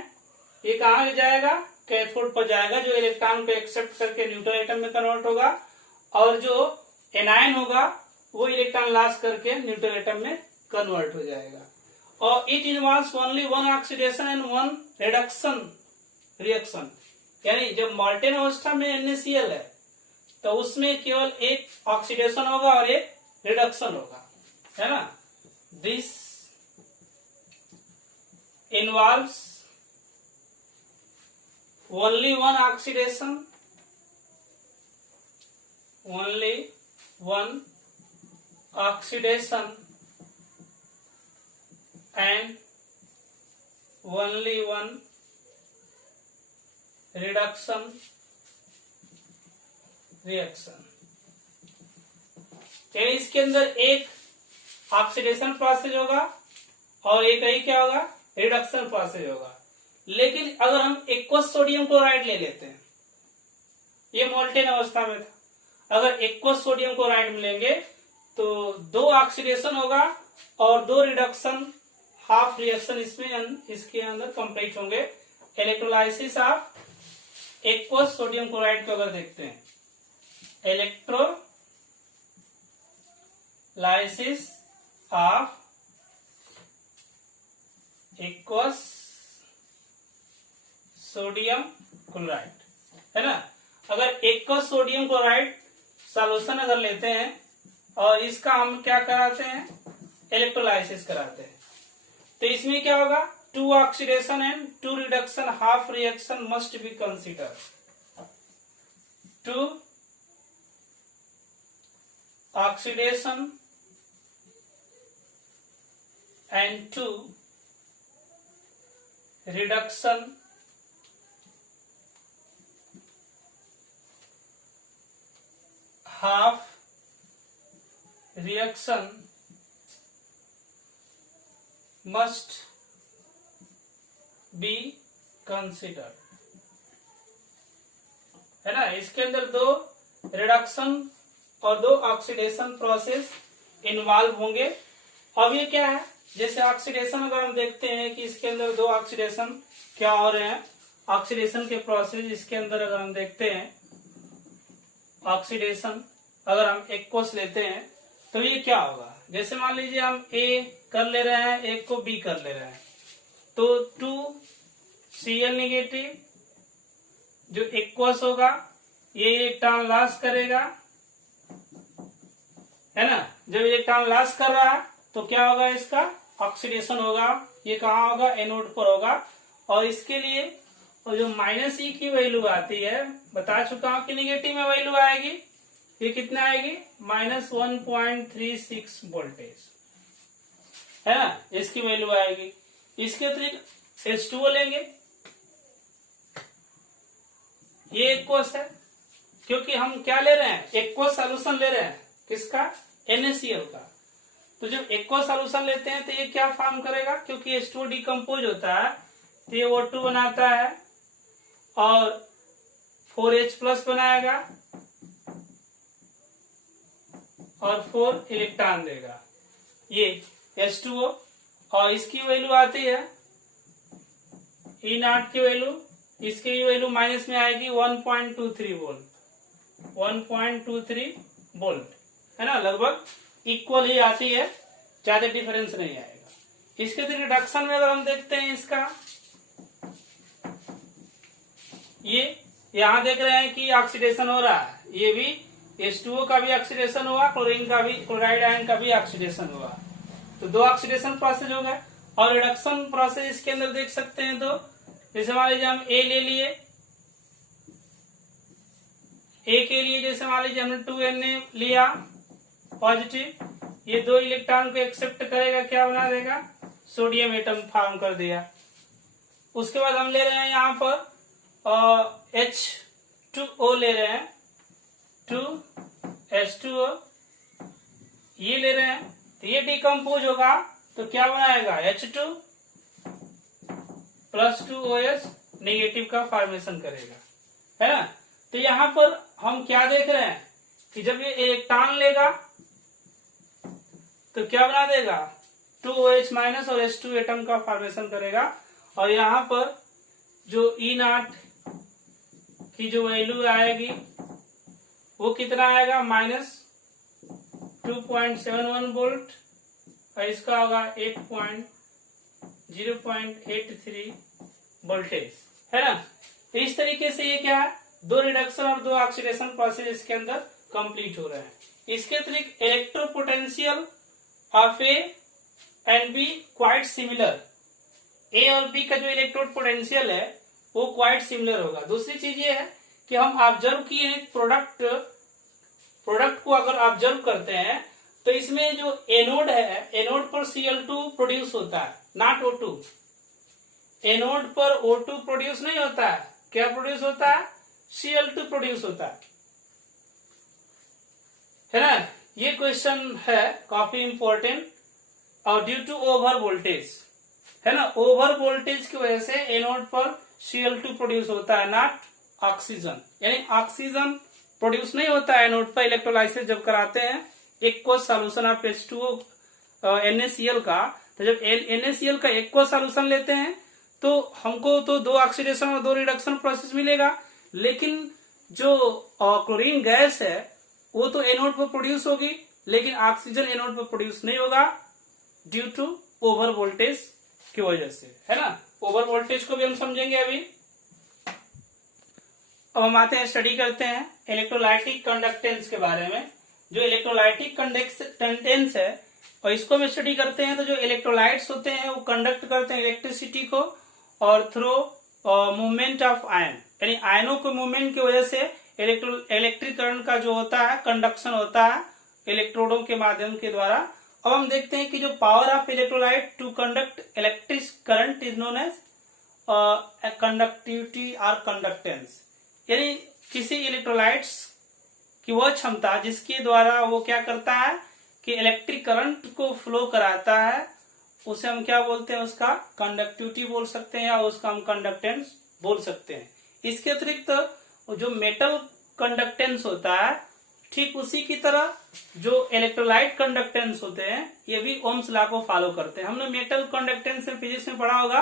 ये कहाँ जाएगा, कैथोड पर जाएगा, जो इलेक्ट्रॉन को एक्सेप्ट करके न्यूट्रल एटम में कन्वर्ट होगा, और जो एनायन होगा वो इलेक्ट्रॉन लॉस करके न्यूट्रल एटम में कन्वर्ट हो जाएगा। और it involves only one oxidation and one reduction reaction, यानी जब मोल्टेन अवस्था में NaCl है तो उसमें केवल एक ऑक्सीडेशन होगा और एक रिडक्शन होगा, है ना। This involves only one oxidation, only one oxidation and only one reduction reaction। यानी इसके अंदर एक ऑक्सीडेशन प्रोसेस होगा और एक ही क्या होगा, रिडक्शन प्रोसेस होगा। लेकिन अगर हम एक्वस सोडियम क्लोराइड ले लेते हैं, ये मोल्टेन अवस्था में था, अगर एक्वस सोडियम क्लोराइड में लेंगे तो दो ऑक्सीडेशन होगा और दो रिडक्शन, हाफ रिएक्शन इसमें इसके अंदर कंप्लीट होंगे। Electrolysis of aqueous sodium chloride को अगर देखते हैं, electrolysis of aqueous sodium chloride, है ना। अगर एक्वस सोडियम क्लोराइड सॉल्यूशन अगर लेते हैं और इसका हम क्या कराते हैं, इलेक्ट्रोलाइसिस कराते हैं, तो इसमें क्या होगा, 2 oxidation and 2 reduction half reaction must be consider. 2 oxidation and 2 reduction half reaction must be considered, है ना। इसके अंदर 2 रिडक्शन और 2 ऑक्सीडेशन प्रोसेस इन्वॉल्व होंगे। अब ये क्या है, जैसे ऑक्सीडेशन अगर हम देखते हैं कि इसके अंदर 2 ऑक्सीडेशन क्या हो रहे हैं, ऑक्सीडेशन के प्रोसेस इसके अंदर अगर हम देखते हैं, ऑक्सीडेशन अगर हम एक्वस लेते हैं तो ये क्या होगा, जैसे मान लीजिए हम ए कर ले रहे हैं, एक को बी कर ले रहे हैं, तो 2Cl नेगेटिव जो एक्वस होगा ये इलेक्ट्रॉन लॉस करेगा, है ना। जब इलेक्ट्रॉन लॉस कर रहा है तो क्या होगा, इसका ऑक्सीडेशन होगा, ये कहाँ होगा, एनोड पर होगा। और इसके लिए और जो -E की वैल्यू आती है, बता चुका हूं कि निगेटिव में वैल्यू आएगी, ये कितना आएगी, -1.36 वोल्टेज, है ना, इसकी वैल्यू आएगी। इसके अतिरिक्त H2O लेंगे, ये एक्वस है, क्योंकि हम क्या ले रहे हैं, एक्वस सॉल्यूशन ले रहे हैं, किसका, NaCl का। तो जब एक्वस सॉल्यूशन लेते हैं तो ये क्या फॉर्म करेगा, क्योंकि H2O डिकम्पोज होता है तो ये O2 बनाता है और 4H प्लस बनाएगा और 4 इलेक्ट्रॉन देगा, ये H2O। और इसकी वैल्यू आती है E0 की वैल्यू, इसकी वैल्यू माइनस में आएगी 1.23 वोल्ट, 1.23 वोल्ट, है ना, लगभग इक्वल ही आती है, ज्यादा डिफरेंस नहीं आएगा। इसके रिडक्शन में अगर हम देखते हैं इसका, ये यहां देख रहे हैं कि ऑक्सीडेशन हो रहा है, ये भी H2O का भी ऑक्सीडेशन हुआ, क्लोरीन का भी, क्लोराइड आयन का भी ऑक्सीडेशन हुआ, तो 2 ऑक्सीडेशन प्रोसेस हो गए। और रिडक्शन प्रोसेस इसके अंदर देख सकते हैं, तो जैसे मान लीजिए हम ए ले लिए, ए के लिए जैसे मान लीजिए हमने 2Na लिया पॉजिटिव, ये 2 इलेक्ट्रॉन को एक्सेप्ट करेगा, क्या बना देगा, सोडियम एटम फॉर्म कर दिया। उसके बाद हम ले रहे हैं यहाँ पर H2O ले रहे हैं, 2H2O ये ले रहे हैं, तो ये डिकम्पोज होगा तो क्या बनाएगा, H2 प्लस 2OH नेगेटिव का फॉर्मेशन करेगा, है ना। तो यहाँ पर हम क्या देख रहे हैं कि जब ये इलेक्ट्रॉन लेगा तो क्या बना देगा, 2OH माइनस और H2 एटम का फॉर्मेशन करेगा। और यहाँ पर जो E0 की जो वैल्यू आएगी वो कितना आएगा, -2.71 वोल्ट, और इसका होगा 0.83 वोल्टेज, है ना। तो इस तरीके से ये क्या है, 2 रिडक्शन और 2 ऑक्सीडेशन प्रोसेस इसके अंदर कंप्लीट हो रहे हैं। इसके अतिरिक्त electropotential of A and B quite similar, A और बी का जो इलेक्ट्रोड पोटेंशियल है वो क्वाइट सिमिलर होगा। दूसरी चीज ये है कि हम ऑब्जर्व किए हैं प्रोडक्ट को अगर ऑब्जर्व करते हैं तो इसमें जो एनोड है, एनोड पर Cl2 प्रोड्यूस होता है, नॉट O2। एनोड पर O2 प्रोड्यूस नहीं होता है, क्या प्रोड्यूस होता है, Cl2 प्रोड्यूस होता है ना। ये क्वेश्चन है काफी इंपॉर्टेंट, और ड्यू टू ओवर वोल्टेज, है ना, ओवर वोल्टेज की वजह से एनोड पर Cl2 प्रोड्यूस होता है, नॉट ऑक्सीजन। यानी ऑक्सीजन प्रोड्यूस नहीं होता है एनोड पर। इलेक्ट्रोलाइसिस जब कराते हैं aqueous solution of H2O NaCl का, तो जब NaCl का एक्वस सॉल्यूशन लेते हैं तो हमको तो 2 ऑक्सीडेशन और 2 रिडक्शन प्रोसेस मिलेगा, लेकिन जो क्लोरीन गैस है वो तो एनोड पर प्रोड्यूस होगी, लेकिन ऑक्सीजन एनोड पर प्रोड्यूस नहीं होगा ड्यू टू ओवर वोल्टेज की वजह से, है ना। ओवर वोल्टेज को भी हम समझेंगे अभी। अब हम आते हैं, स्टडी करते हैं इलेक्ट्रोलाइटिक कंडक्टेंस के बारे में। जो इलेक्ट्रोलाइटिक कंडक्टेंस है और इसको हम स्टडी करते हैं, तो जो इलेक्ट्रोलाइट्स होते हैं वो कंडक्ट करते हैं इलेक्ट्रिसिटी को, और थ्रू मूवमेंट ऑफ आयन, यानी आयनों के मूवमेंट की वजह से इलेक्ट्रिक करंट का जो होता है कंडक्शन होता है इलेक्ट्रोडों के माध्यम के द्वारा। अब हम देखते हैं कि जो power of electrolyte to conduct electric current is known as conductivity और कंडक्टेंस, यानी किसी इलेक्ट्रोलाइट्स की वह क्षमता जिसके द्वारा वो क्या करता है कि इलेक्ट्रिक करंट को फ्लो कराता है, उसे हम क्या बोलते हैं, उसका कंडक्टिविटी बोल सकते हैं या उसका हम कंडक्टेंस बोल सकते हैं। इसके अतिरिक्त जो मेटल कंडक्टेंस होता है, ठीक उसी की तरह जो इलेक्ट्रोलाइट कंडक्टेंस होते हैं ये भी ओम्स लॉ को फॉलो करते हैं। हमने मेटल कंडक्टेंस में फिजिक्स में पढ़ा होगा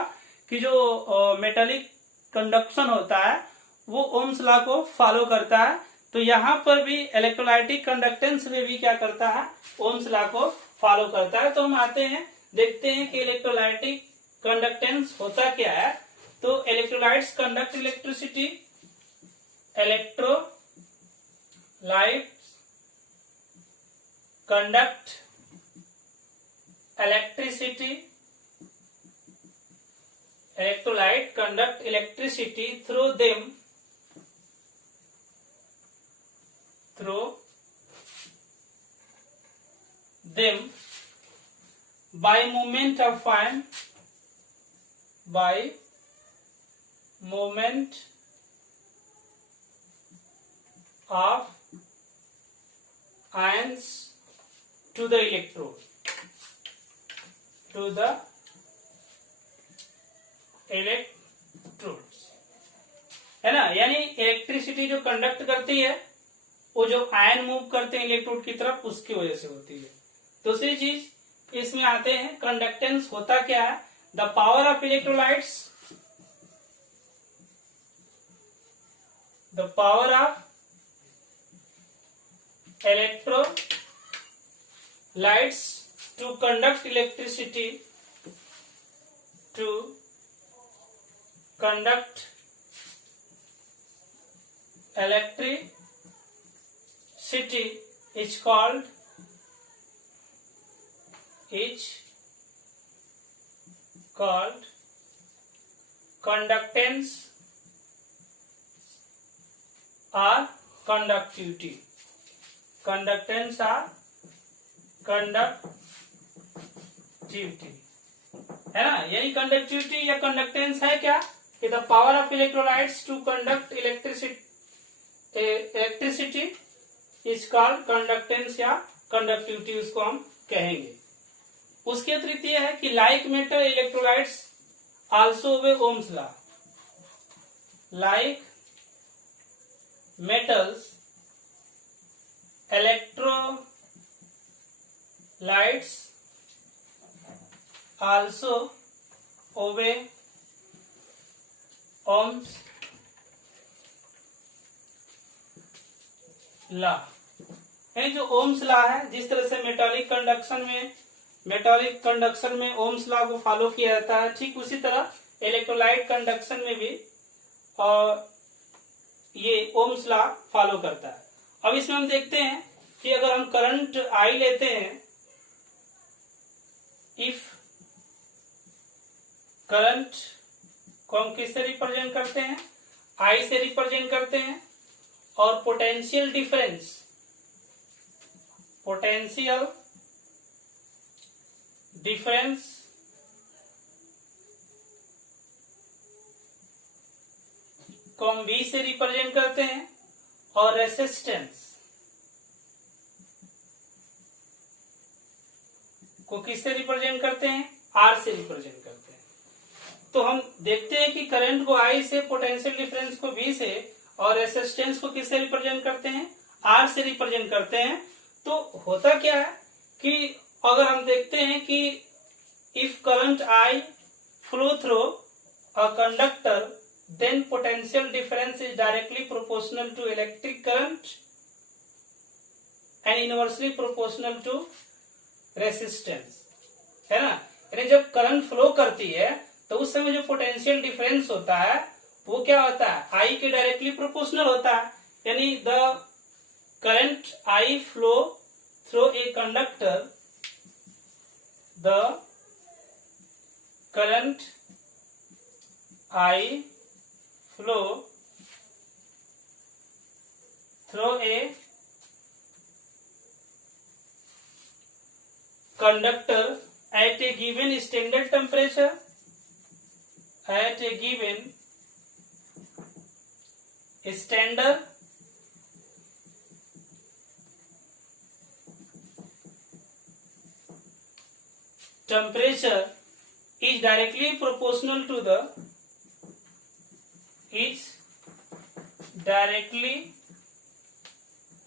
कि जो मेटेलिक कंडक्शन होता है वो ओम्स लॉ को फॉलो करता है, तो यहाँ पर भी इलेक्ट्रोलाइटिक कंडक्टेंस में भी क्या करता है, ओम्स लॉ को फॉलो करता है। तो हम आते हैं, देखते हैं कि इलेक्ट्रोलाइटिक कंडक्टेंस होता क्या है। तो electrolytes conduct electricity, electrolytes conduct electricity, electrolyte conduct electricity through them by movement of ion, by movement of ions to the electrode, to the electrodes, है ना। यानी इलेक्ट्रिसिटी जो कंडक्ट करती है वो जो आयन मूव करते हैं इलेक्ट्रोड की तरफ उसकी वजह से होती है। दूसरी चीज इसमें आते हैं, कंडक्टेंस होता क्या है, the power of electrolytes, the power of electrolytes to conduct electricity, to conduct electricity is called conductance or conductivity, conductance और कंडक्टिविटी, है ना। यानी कंडक्टिविटी या कंडक्टेंस है क्या कि the power of electrolytes to conduct electricity is called conductance या कंडक्टिविटी, उसको हम कहेंगे। उसके अतिरिक्त यह है कि like metal electrolytes also obey Ohm's law, like metals electrolytes also obey Ohm's law। ये जो ओम्स लॉ है, जिस तरह से मेटालिक कंडक्शन में ओम्स लॉ को फॉलो किया जाता है, ठीक उसी तरह इलेक्ट्रोलाइट कंडक्शन में भी ये ओम्स लॉ फॉलो करता है। अब इसमें हम देखते हैं कि अगर हम करंट आई लेते हैं, इफ करंट को हम किससे रिप्रेजेंट करते हैं, आई से रिप्रेजेंट करते हैं, और पोटेंशियल डिफरेंस को हम V से रिप्रेजेंट करते हैं, और रेसिस्टेंस को किससे रिप्रेजेंट करते हैं, R से रिप्रेजेंट करते हैं। तो हम देखते हैं कि करंट को I से, पोटेंशियल डिफरेंस को V से, और रेसिस्टेंस को किससे रिप्रेजेंट करते हैं, R से रिप्रेजेंट करते हैं। तो होता क्या है कि अगर हम देखते हैं कि if current I flow through a conductor, then potential difference is directly proportional to electric current and inversely proportional to resistance, है ना। यानी जब करंट फ्लो करती है तो उस समय जो पोटेंशियल डिफरेंस होता है वो क्या होता है, आई के डायरेक्टली प्रोपोर्शनल होता है। यानी the current I flow through a conductor, the current I flow through a conductor at a given standard temperature, at a given standard temperature is directly proportional to the, is directly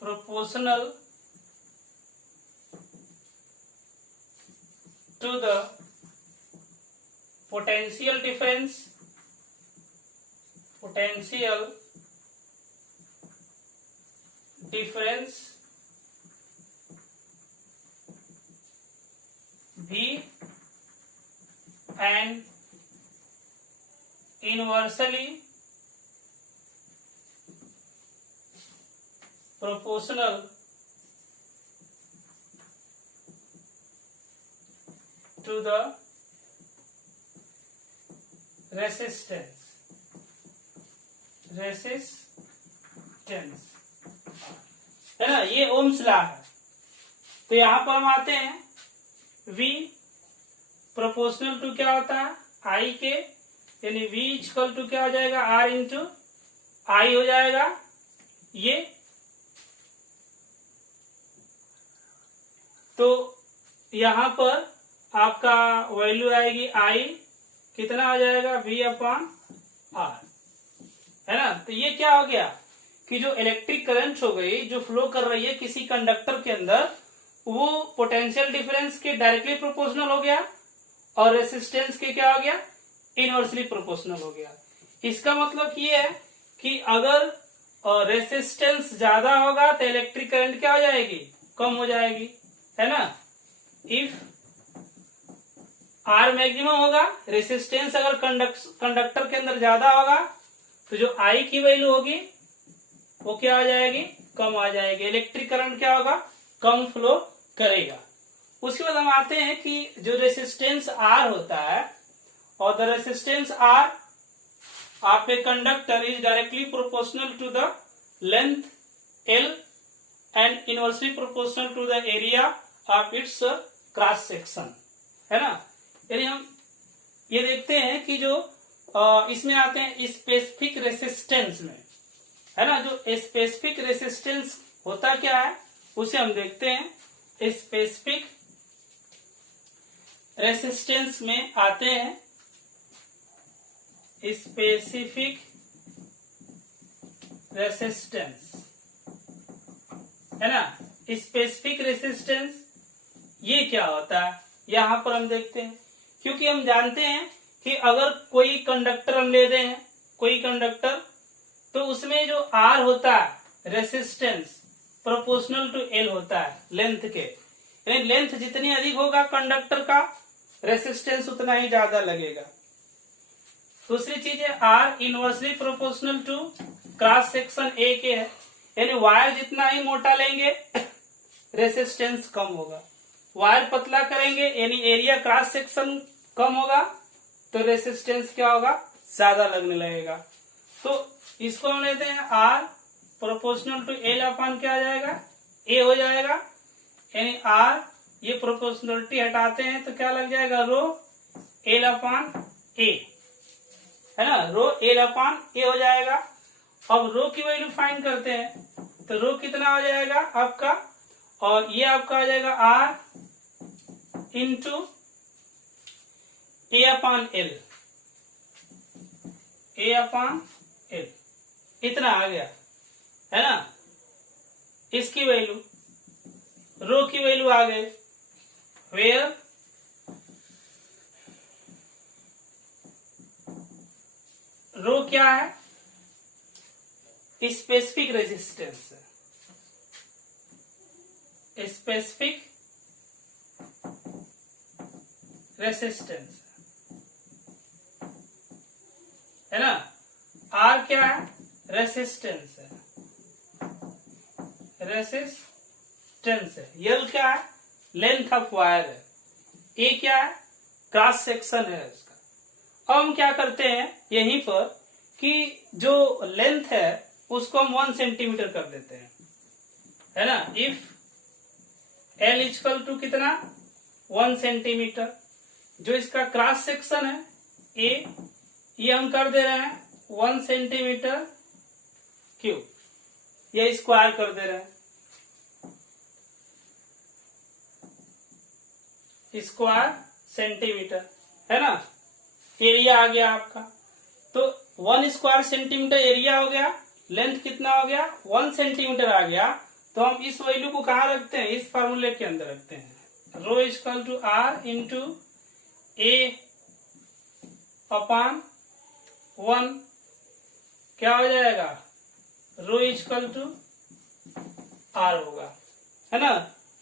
proportional to the potential difference, potential difference V and inversely proportional to the resistance, है ना। ये ओम्स लॉ है। तो यहां पर हम आते हैं, V प्रोपोर्शनल टू क्या होता है, I के, यानी V इक्वल टू क्या हो जाएगा, R इंटू I हो जाएगा। ये तो यहां पर आपका वैल्यू आएगी I, कितना आ जाएगा, V अपॉन R, है ना। तो ये क्या हो गया कि जो इलेक्ट्रिक करंट हो गई जो फ्लो कर रही है किसी कंडक्टर के अंदर, वो पोटेंशियल डिफरेंस के डायरेक्टली प्रोपोर्शनल हो गया और रेसिस्टेंस के क्या हो गया, इनवर्सली प्रोपोर्शनल हो गया। इसका मतलब ये है कि अगर रेसिस्टेंस ज्यादा होगा तो इलेक्ट्रिक करंट क्या हो जाएगी, कम हो जाएगी, है ना। इफ आर मैक्सिमम होगा, रेसिस्टेंस अगर कंडक्टर के अंदर ज्यादा होगा तो जो आई की वैल्यू होगी वो क्या आ जाएगी, कम आ जाएगी। इलेक्ट्रिक करंट क्या होगा, कम फ्लो करेगा। उसके बाद हम आते हैं कि जो रेसिस्टेंस आर होता है, और the resistance R of a conductor is directly proportional to the length L and inversely proportional to the area of its cross section, है ना। यानी हम ये देखते हैं कि जो इसमें आते हैं स्पेसिफिक रेसिस्टेंस में, है ना। जो स्पेसिफिक रेसिस्टेंस होता क्या है उसे हम देखते हैं। स्पेसिफिक रेसिस्टेंस में आते हैं स्पेसिफिक रेसिस्टेंस, है ना। स्पेसिफिक रेसिस्टेंस ये क्या होता है, यहां पर हम देखते हैं। क्योंकि हम जानते हैं कि अगर कोई कंडक्टर हम ले दें, कोई कंडक्टर, तो उसमें जो आर होता है रेसिस्टेंस प्रोपोर्शनल टू एल होता है लेंथ के, यानी लेंथ जितनी अधिक होगा कंडक्टर का रेसिस्टेंस उतना ही ज्यादा लगेगा। दूसरी चीज है R inversely proportional to cross section A के है, यानी वायर जितना ही मोटा लेंगे रेसिस्टेंस कम होगा, वायर पतला करेंगे यानी एरिया क्रॉस सेक्शन कम होगा तो रेसिस्टेंस क्या होगा, ज्यादा लगने लगेगा। तो इसको हम लेते हैं R proportional to L upon क्या आ जाएगा, ए हो जाएगा, यानी आर ये प्रोपोर्शनलिटी हटाते हैं तो क्या लग जाएगा, रो एल अपॉन ए, है ना। रो एल अपॉन ए हो जाएगा। अब रो की वैल्यू फाइंड करते हैं तो रो कितना हो जाएगा आपका, और ये आपका आ जाएगा R into A upon L, A upon L, इतना आ गया, है ना। इसकी वैल्यू रो की वैल्यू आ गई, वेयर रो क्या है? स्पेसिफिक रेजिस्टेंस, स्पेसिफिक रेसिस्टेंस है ना। आर क्या है? रेसिस्टेंस है, रेसिस्टेंस है। यल क्या है? लेंथ ऑफ वायर है। ए क्या है? क्रॉस सेक्शन है उसका। अब हम क्या करते हैं यहीं पर कि जो लेंथ है उसको हम 1 सेंटीमीटर कर देते हैं, है ना। इफ एल इक्वल टू कितना? 1 सेंटीमीटर। जो इसका क्रॉस सेक्शन है ए, ये हम कर दे रहे हैं 1 सेंटीमीटर क्यूब, ये स्क्वायर कर दे रहे हैं, स्क्वायर सेंटीमीटर, है ना। एरिया आ गया आपका। तो 1 स्क्वायर सेंटीमीटर एरिया हो गया, लेंथ कितना हो गया? 1 सेंटीमीटर आ गया। तो हम इस वैल्यू को कहाँ रखते हैं? इस फार्मूले के अंदर रखते हैं। Rho equal to R into A upon 1, क्या हो जाएगा? रो इक्वल टू आर होगा, है ना।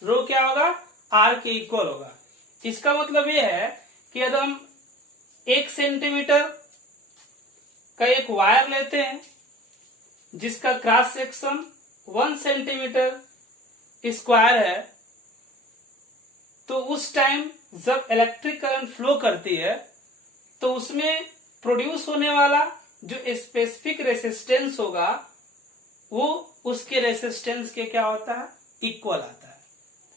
रो क्या होगा? आर के इक्वल होगा। इसका मतलब ये है कि यदि हम 1 सेंटीमीटर का एक वायर लेते हैं जिसका क्रॉस सेक्शन 1 सेंटीमीटर स्क्वायर है, तो उस टाइम जब इलेक्ट्रिक करंट फ्लो करती है तो उसमें प्रोड्यूस होने वाला जो स्पेसिफिक रेसिस्टेंस होगा वो उसके रेसिस्टेंस के क्या होता है? इक्वल आता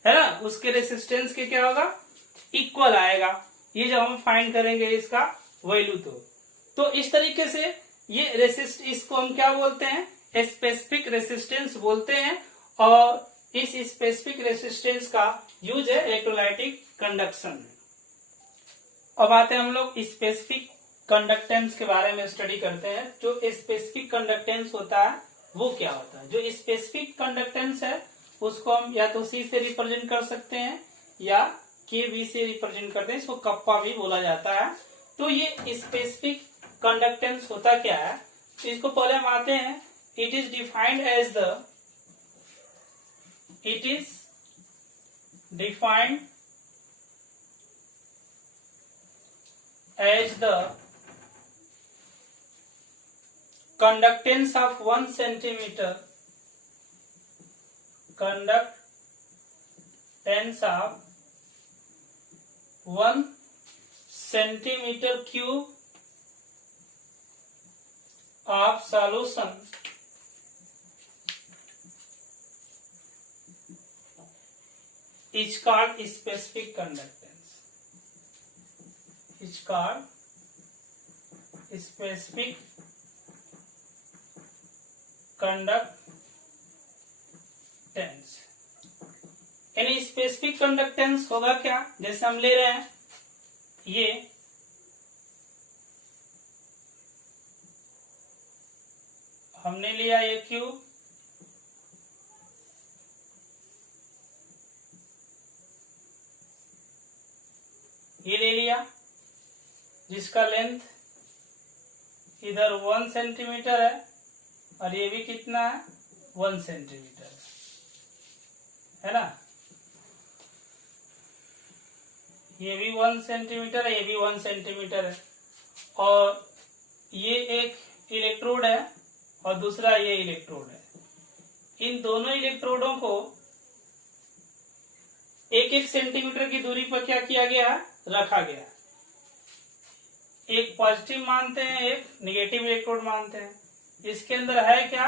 है ना। उसके रेसिस्टेंस के क्या होगा? इक्वल आएगा। ये जब हम फाइंड करेंगे इसका वैल्यू तो इस तरीके से ये रेसिस्ट, इसको हम क्या बोलते हैं? स्पेसिफिक रेसिस्टेंस बोलते हैं। और इस स्पेसिफिक रेसिस्टेंस का यूज है इलेक्ट्रोलाइटिक कंडक्शन में। अब आते हैं हम लोग स्पेसिफिक कंडक्टेंस के बारे में स्टडी करते हैं। जो स्पेसिफिक कंडक्टेंस होता है वो क्या होता है? जो स्पेसिफिक कंडक्टेंस है उसको हम या तो सी से रिप्रेजेंट कर सकते हैं या के वी से रिप्रेजेंट करते हैं, इसको कप्पा भी बोला जाता है। तो ये स्पेसिफिक कंडक्टेंस होता क्या है? तो इसको पहले हम आते हैं। It is defined as the conductance of 1 centimeter, conductance of 1 centimeter cube of solution is called specific conductance, is called specific conductance. यानी स्पेसिफिक कंडक्टेंस होगा क्या? जैसे हम ले रहे हैं ये हमने लिया ये क्यूब, ये ले लिया जिसका लेंथ इधर 1 सेंटीमीटर है और ये भी कितना है? 1 सेंटीमीटर, है ना। ये भी 1 सेंटीमीटर है, ये भी 1 सेंटीमीटर है। और ये एक इलेक्ट्रोड है और दूसरा ये इलेक्ट्रोड है। इन दोनों इलेक्ट्रोडों को 1-1 सेंटीमीटर की दूरी पर क्या किया गया है? रखा गया। एक पॉजिटिव मानते हैं, एक निगेटिव इलेक्ट्रोड मानते हैं। इसके अंदर है क्या?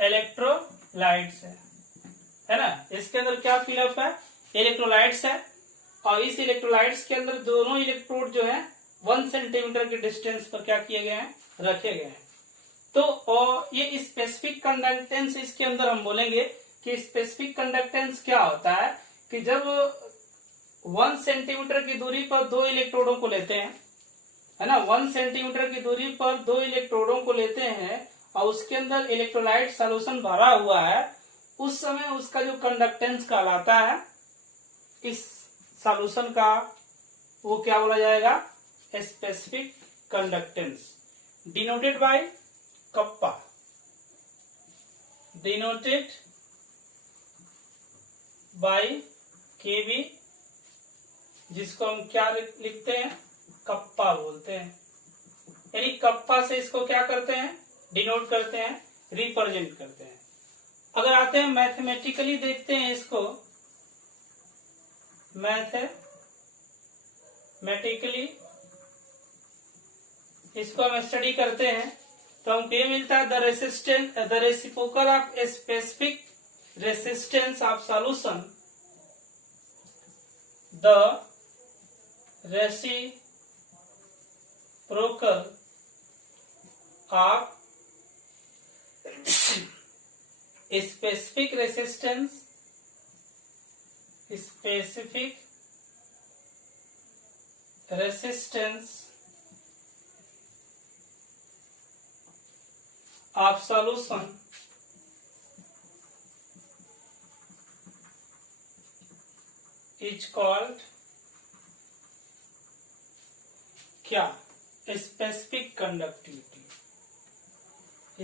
इलेक्ट्रोलाइट्स है ना। इसके अंदर क्या फिलअप है? इलेक्ट्रोलाइट्स है। और इस इलेक्ट्रोलाइट्स के अंदर दोनों इलेक्ट्रोड जो है 1 सेंटीमीटर के डिस्टेंस पर क्या किए गए हैं? रखे गए हैं। तो ये स्पेसिफिक कंडक्टेंस, इसके अंदर हम बोलेंगे कि स्पेसिफिक कंडक्टेंस क्या होता है कि जब 1 सेंटीमीटर की दूरी पर 2 इलेक्ट्रोडों को लेते हैं, है ना। 1 सेंटीमीटर की दूरी पर 2 इलेक्ट्रोडों को लेते हैं और उसके अंदर इलेक्ट्रोलाइट सॉल्यूशन भरा हुआ है, उस समय उसका जो कंडक्टेंस कहलाता है इस सॉल्यूशन का, वो क्या बोला जाएगा? Specific conductance. Denoted by kappa, denoted by KB, जिसको हम क्या लिखते हैं, कप्पा बोलते हैं। यानी कप्पा से इसको क्या करते हैं, डिनोट करते हैं, रिप्रेजेंट करते हैं। अगर आते हैं मैथमेटिकली देखते हैं इसको, मैथमेटिकली इसको हम स्टडी करते हैं तो हमको ये मिलता है the reciprocal of a specific resistance of solution, the reciprocal of specific resistance of solution is called क्या, specific conductivity,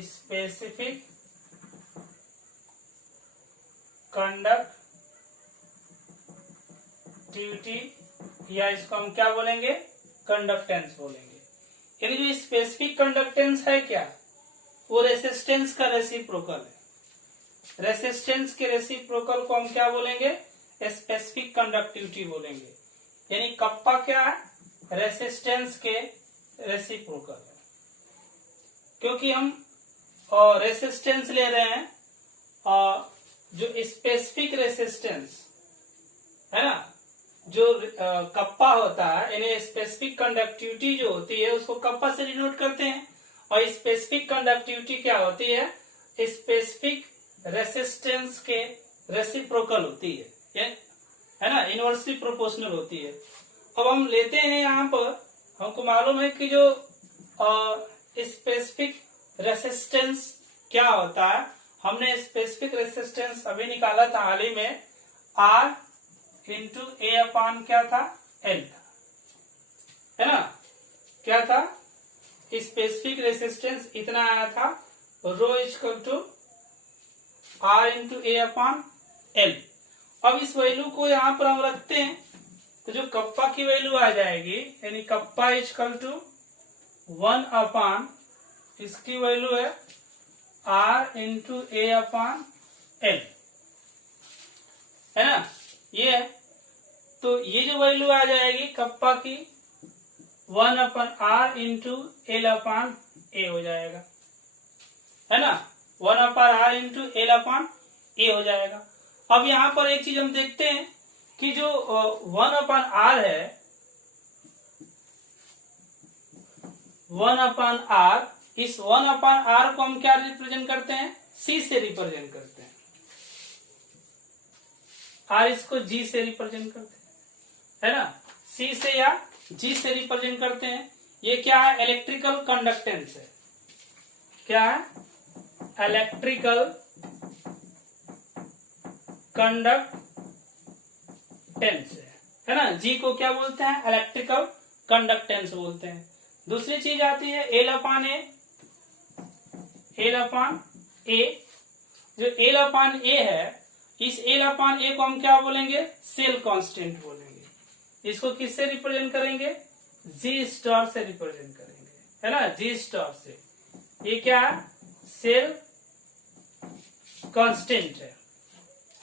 specific कंडक्टिविटी, या इसको हम क्या बोलेंगे, कंडक्टेंस बोलेंगे। यानी जो स्पेसिफिक कंडक्टेंस है क्या, वो रेसिस्टेंस का रेसिप्रोकल है। रेसिस्टेंस के रेसिप्रोकल को हम क्या बोलेंगे, स्पेसिफिक कंडक्टिविटी बोलेंगे। यानी कप्पा क्या है, रेसिस्टेंस के रेसिप्रोकल है। क्योंकि हम रेसिस्टेंस ले रहे हैं, जो स्पेसिफिक रेसिस्टेंस है ना, जो कप्पा होता है, यानी स्पेसिफिक कंडक्टिविटी जो होती है उसको कप्पा से डिनोट करते हैं। और स्पेसिफिक कंडक्टिविटी क्या होती है, स्पेसिफिक रेसिस्टेंस के रेसिप्रोकल होती है ना, इनवर्सली प्रोपोर्शनल होती है। अब हम लेते हैं यहाँ पर, हमको मालूम है कि जो स्पेसिफिक रेसिस्टेंस क्या होता है, हमने स्पेसिफिक रेसिस्टेंस अभी निकाला था हाल ही में, R इंटू ए अपान क्या था, L था, है ना। क्या था, स्पेसिफिक रेसिस्टेंस इतना आया था, rho equal to R into A upon L। अब इस वैल्यू को यहाँ पर हम रखते हैं तो जो कप्पा की वैल्यू आ जाएगी, यानी कप्पा इक्वल टू 1 अपान, इसकी वैल्यू है R into A upon L, है ना, ये है। तो ये जो वैल्यू आ जाएगी कप्पा की 1 अपन R इंटू एल अपान ए हो जाएगा, है ना, 1 upon R into L upon ए हो जाएगा। अब यहां पर एक चीज हम देखते हैं कि जो 1 अपान R है, 1 अपान R, इस 1 अपान R को हम क्या रिप्रेजेंट करते हैं, C से रिप्रेजेंट करते हैं। R इसको G से रिप्रेजेंट करते हैं, है ना, C से या G से रिप्रेजेंट करते हैं। ये क्या है, इलेक्ट्रिकल कंडक्टेंस है। क्या है, इलेक्ट्रिकल कंडक्टेंस है ना। G को क्या बोलते हैं, इलेक्ट्रिकल कंडक्टेंस बोलते हैं। दूसरी चीज आती है एल अपान ए, एल अपान ए। जो एल अपान ए है, इस एल अपान ए को हम क्या बोलेंगे, सेल कांस्टेंट बोलेंगे। इसको किससे रिप्रेजेंट करेंगे, जी स्टार से रिप्रेजेंट करेंगे, है ना, जी स्टार से। ये क्या है, सेल कांस्टेंट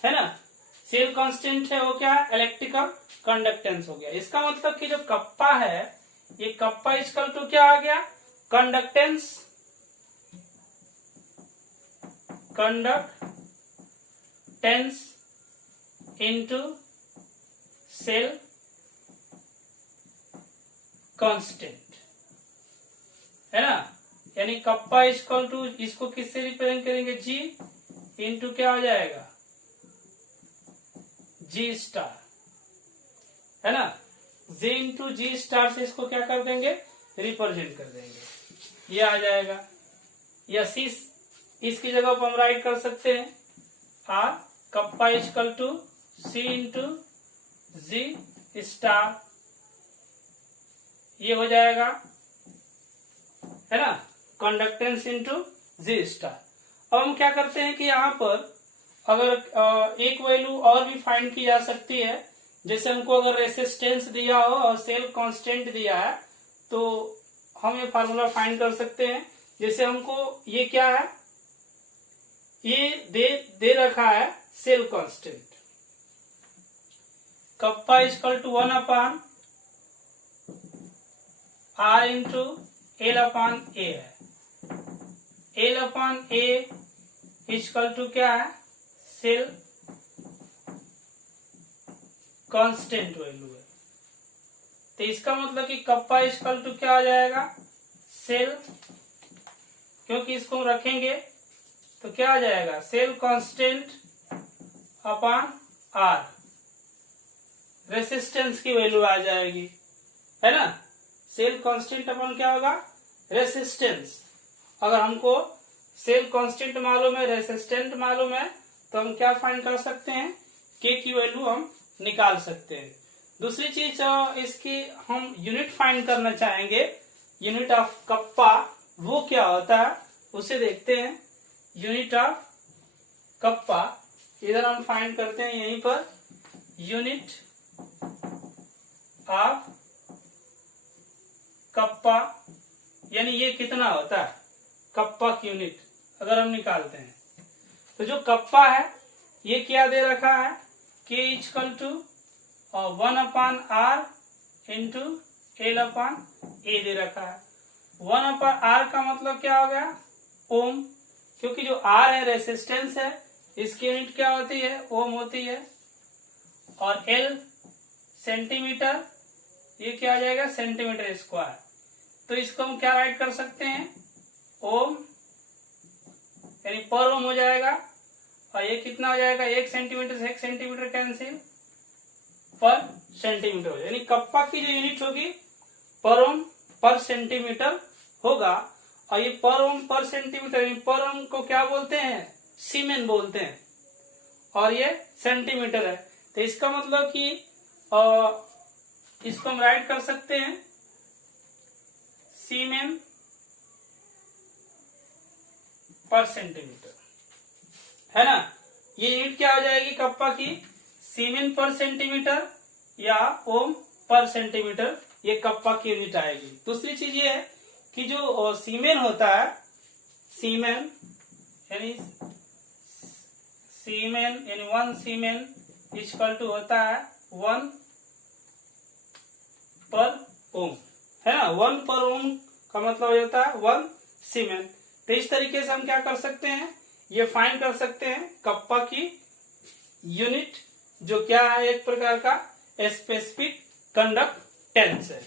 है ना, सेल कांस्टेंट है, वो क्या है, इलेक्ट्रिकल कंडक्टेंस हो गया। इसका मतलब कि जो कप्पा है, ये कप्पा इक्वल टू क्या आ गया, conductance, conductance into cell constant, है ना। यानी कप्पा इक्वल टू, इसको किससे रिप्रेजेंट करेंगे, जी इंटू क्या हो जाएगा, जी स्टार, है ना। जी इंटू जी स्टार से इसको क्या कर देंगे, रिप्रेजेंट कर देंगे, ये आ जाएगा। या सी, इसकी जगह पर हम राइट कर सकते हैं, R kappa equal to C into G star, ये हो जाएगा, है ना, कंडक्टेंस इंटू जी स्टार। अब हम क्या करते हैं कि यहाँ पर अगर एक वैल्यू और भी फाइंड की जा सकती है, जैसे हमको अगर रेसिस्टेंस दिया हो और सेल कांस्टेंट दिया है तो हम ये फार्मूला फाइंड कर सकते हैं। जैसे हमको ये क्या है, ये दे रखा है cell constant, kappa equal to 1 upon R into L upon A है। L upon A equal to क्या है, सेल कांस्टेंट वैल्यू है। तो इसका मतलब कि कप्पा इक्वल टू क्या आ जाएगा, सेल, क्योंकि इसको हम रखेंगे तो क्या आ जाएगा, cell constant upon R, resistance की वैल्यू आ जाएगी, है ना। सेल कांस्टेंट अपन क्या होगा, रेसिस्टेंस। अगर हमको सेल कांस्टेंट मालूम है, रेसिस्टेंट मालूम है, तो हम क्या फाइंड कर सकते हैं, के की वैल्यू हम निकाल सकते हैं। दूसरी चीज इसकी हम यूनिट फाइंड करना चाहेंगे, यूनिट ऑफ कप्पा वो क्या होता है उसे देखते हैं। यूनिट ऑफ कप्पा इधर हम फाइंड करते हैं, यहीं पर यूनिट ऑफ कप्पा यानी ये कितना होता है, कप्पा की यूनिट अगर हम निकालते हैं तो जो कप्पा है ये क्या दे रखा है, K equal to 1 upon R into L upon A दे रखा है। 1 अपान आर का मतलब क्या हो गया, ओम, क्योंकि जो आर है रेसिस्टेंस है, इसकी यूनिट क्या होती है, ओम होती है। और एल सेंटीमीटर, ये क्या आ जाएगा, सेंटीमीटर स्क्वायर। तो इसको हम क्या राइट कर सकते हैं, ओम यानी पर ओम हो जाएगा, और ये कितना हो जाएगा, 1 सेंटीमीटर से 1 सेंटीमीटर कैंसिल, पर सेंटीमीटर हो जाएगा। यानी कप्पा की जो यूनिट होगी पर ओम पर सेंटीमीटर होगा। और ये पर ओम पर सेंटीमीटर, यानी पर ओम को क्या बोलते हैं, सीमेन बोलते हैं, और ये सेंटीमीटर है। तो इसका मतलब कि इसको हम राइट कर सकते हैं सीमेन पर सेंटीमीटर, है ना। ये यूनिट क्या हो जाएगी कप्पा की, सीमेन पर सेंटीमीटर या ओम पर सेंटीमीटर, ये कप्पा की यूनिट आएगी। दूसरी चीज ये है कि जो सीमेन होता है, सीमेन यानी 1 सीमेन इक्वल टू होता है 1 पर ओम, है ना। 1 पर ओम का मतलब होता है 1 सीमेन। तो इस तरीके से हम क्या कर सकते हैं, ये फाइंड कर सकते हैं कप्पा की यूनिट, जो क्या है, एक प्रकार का स्पेसिफिक कंडक्टेंस है।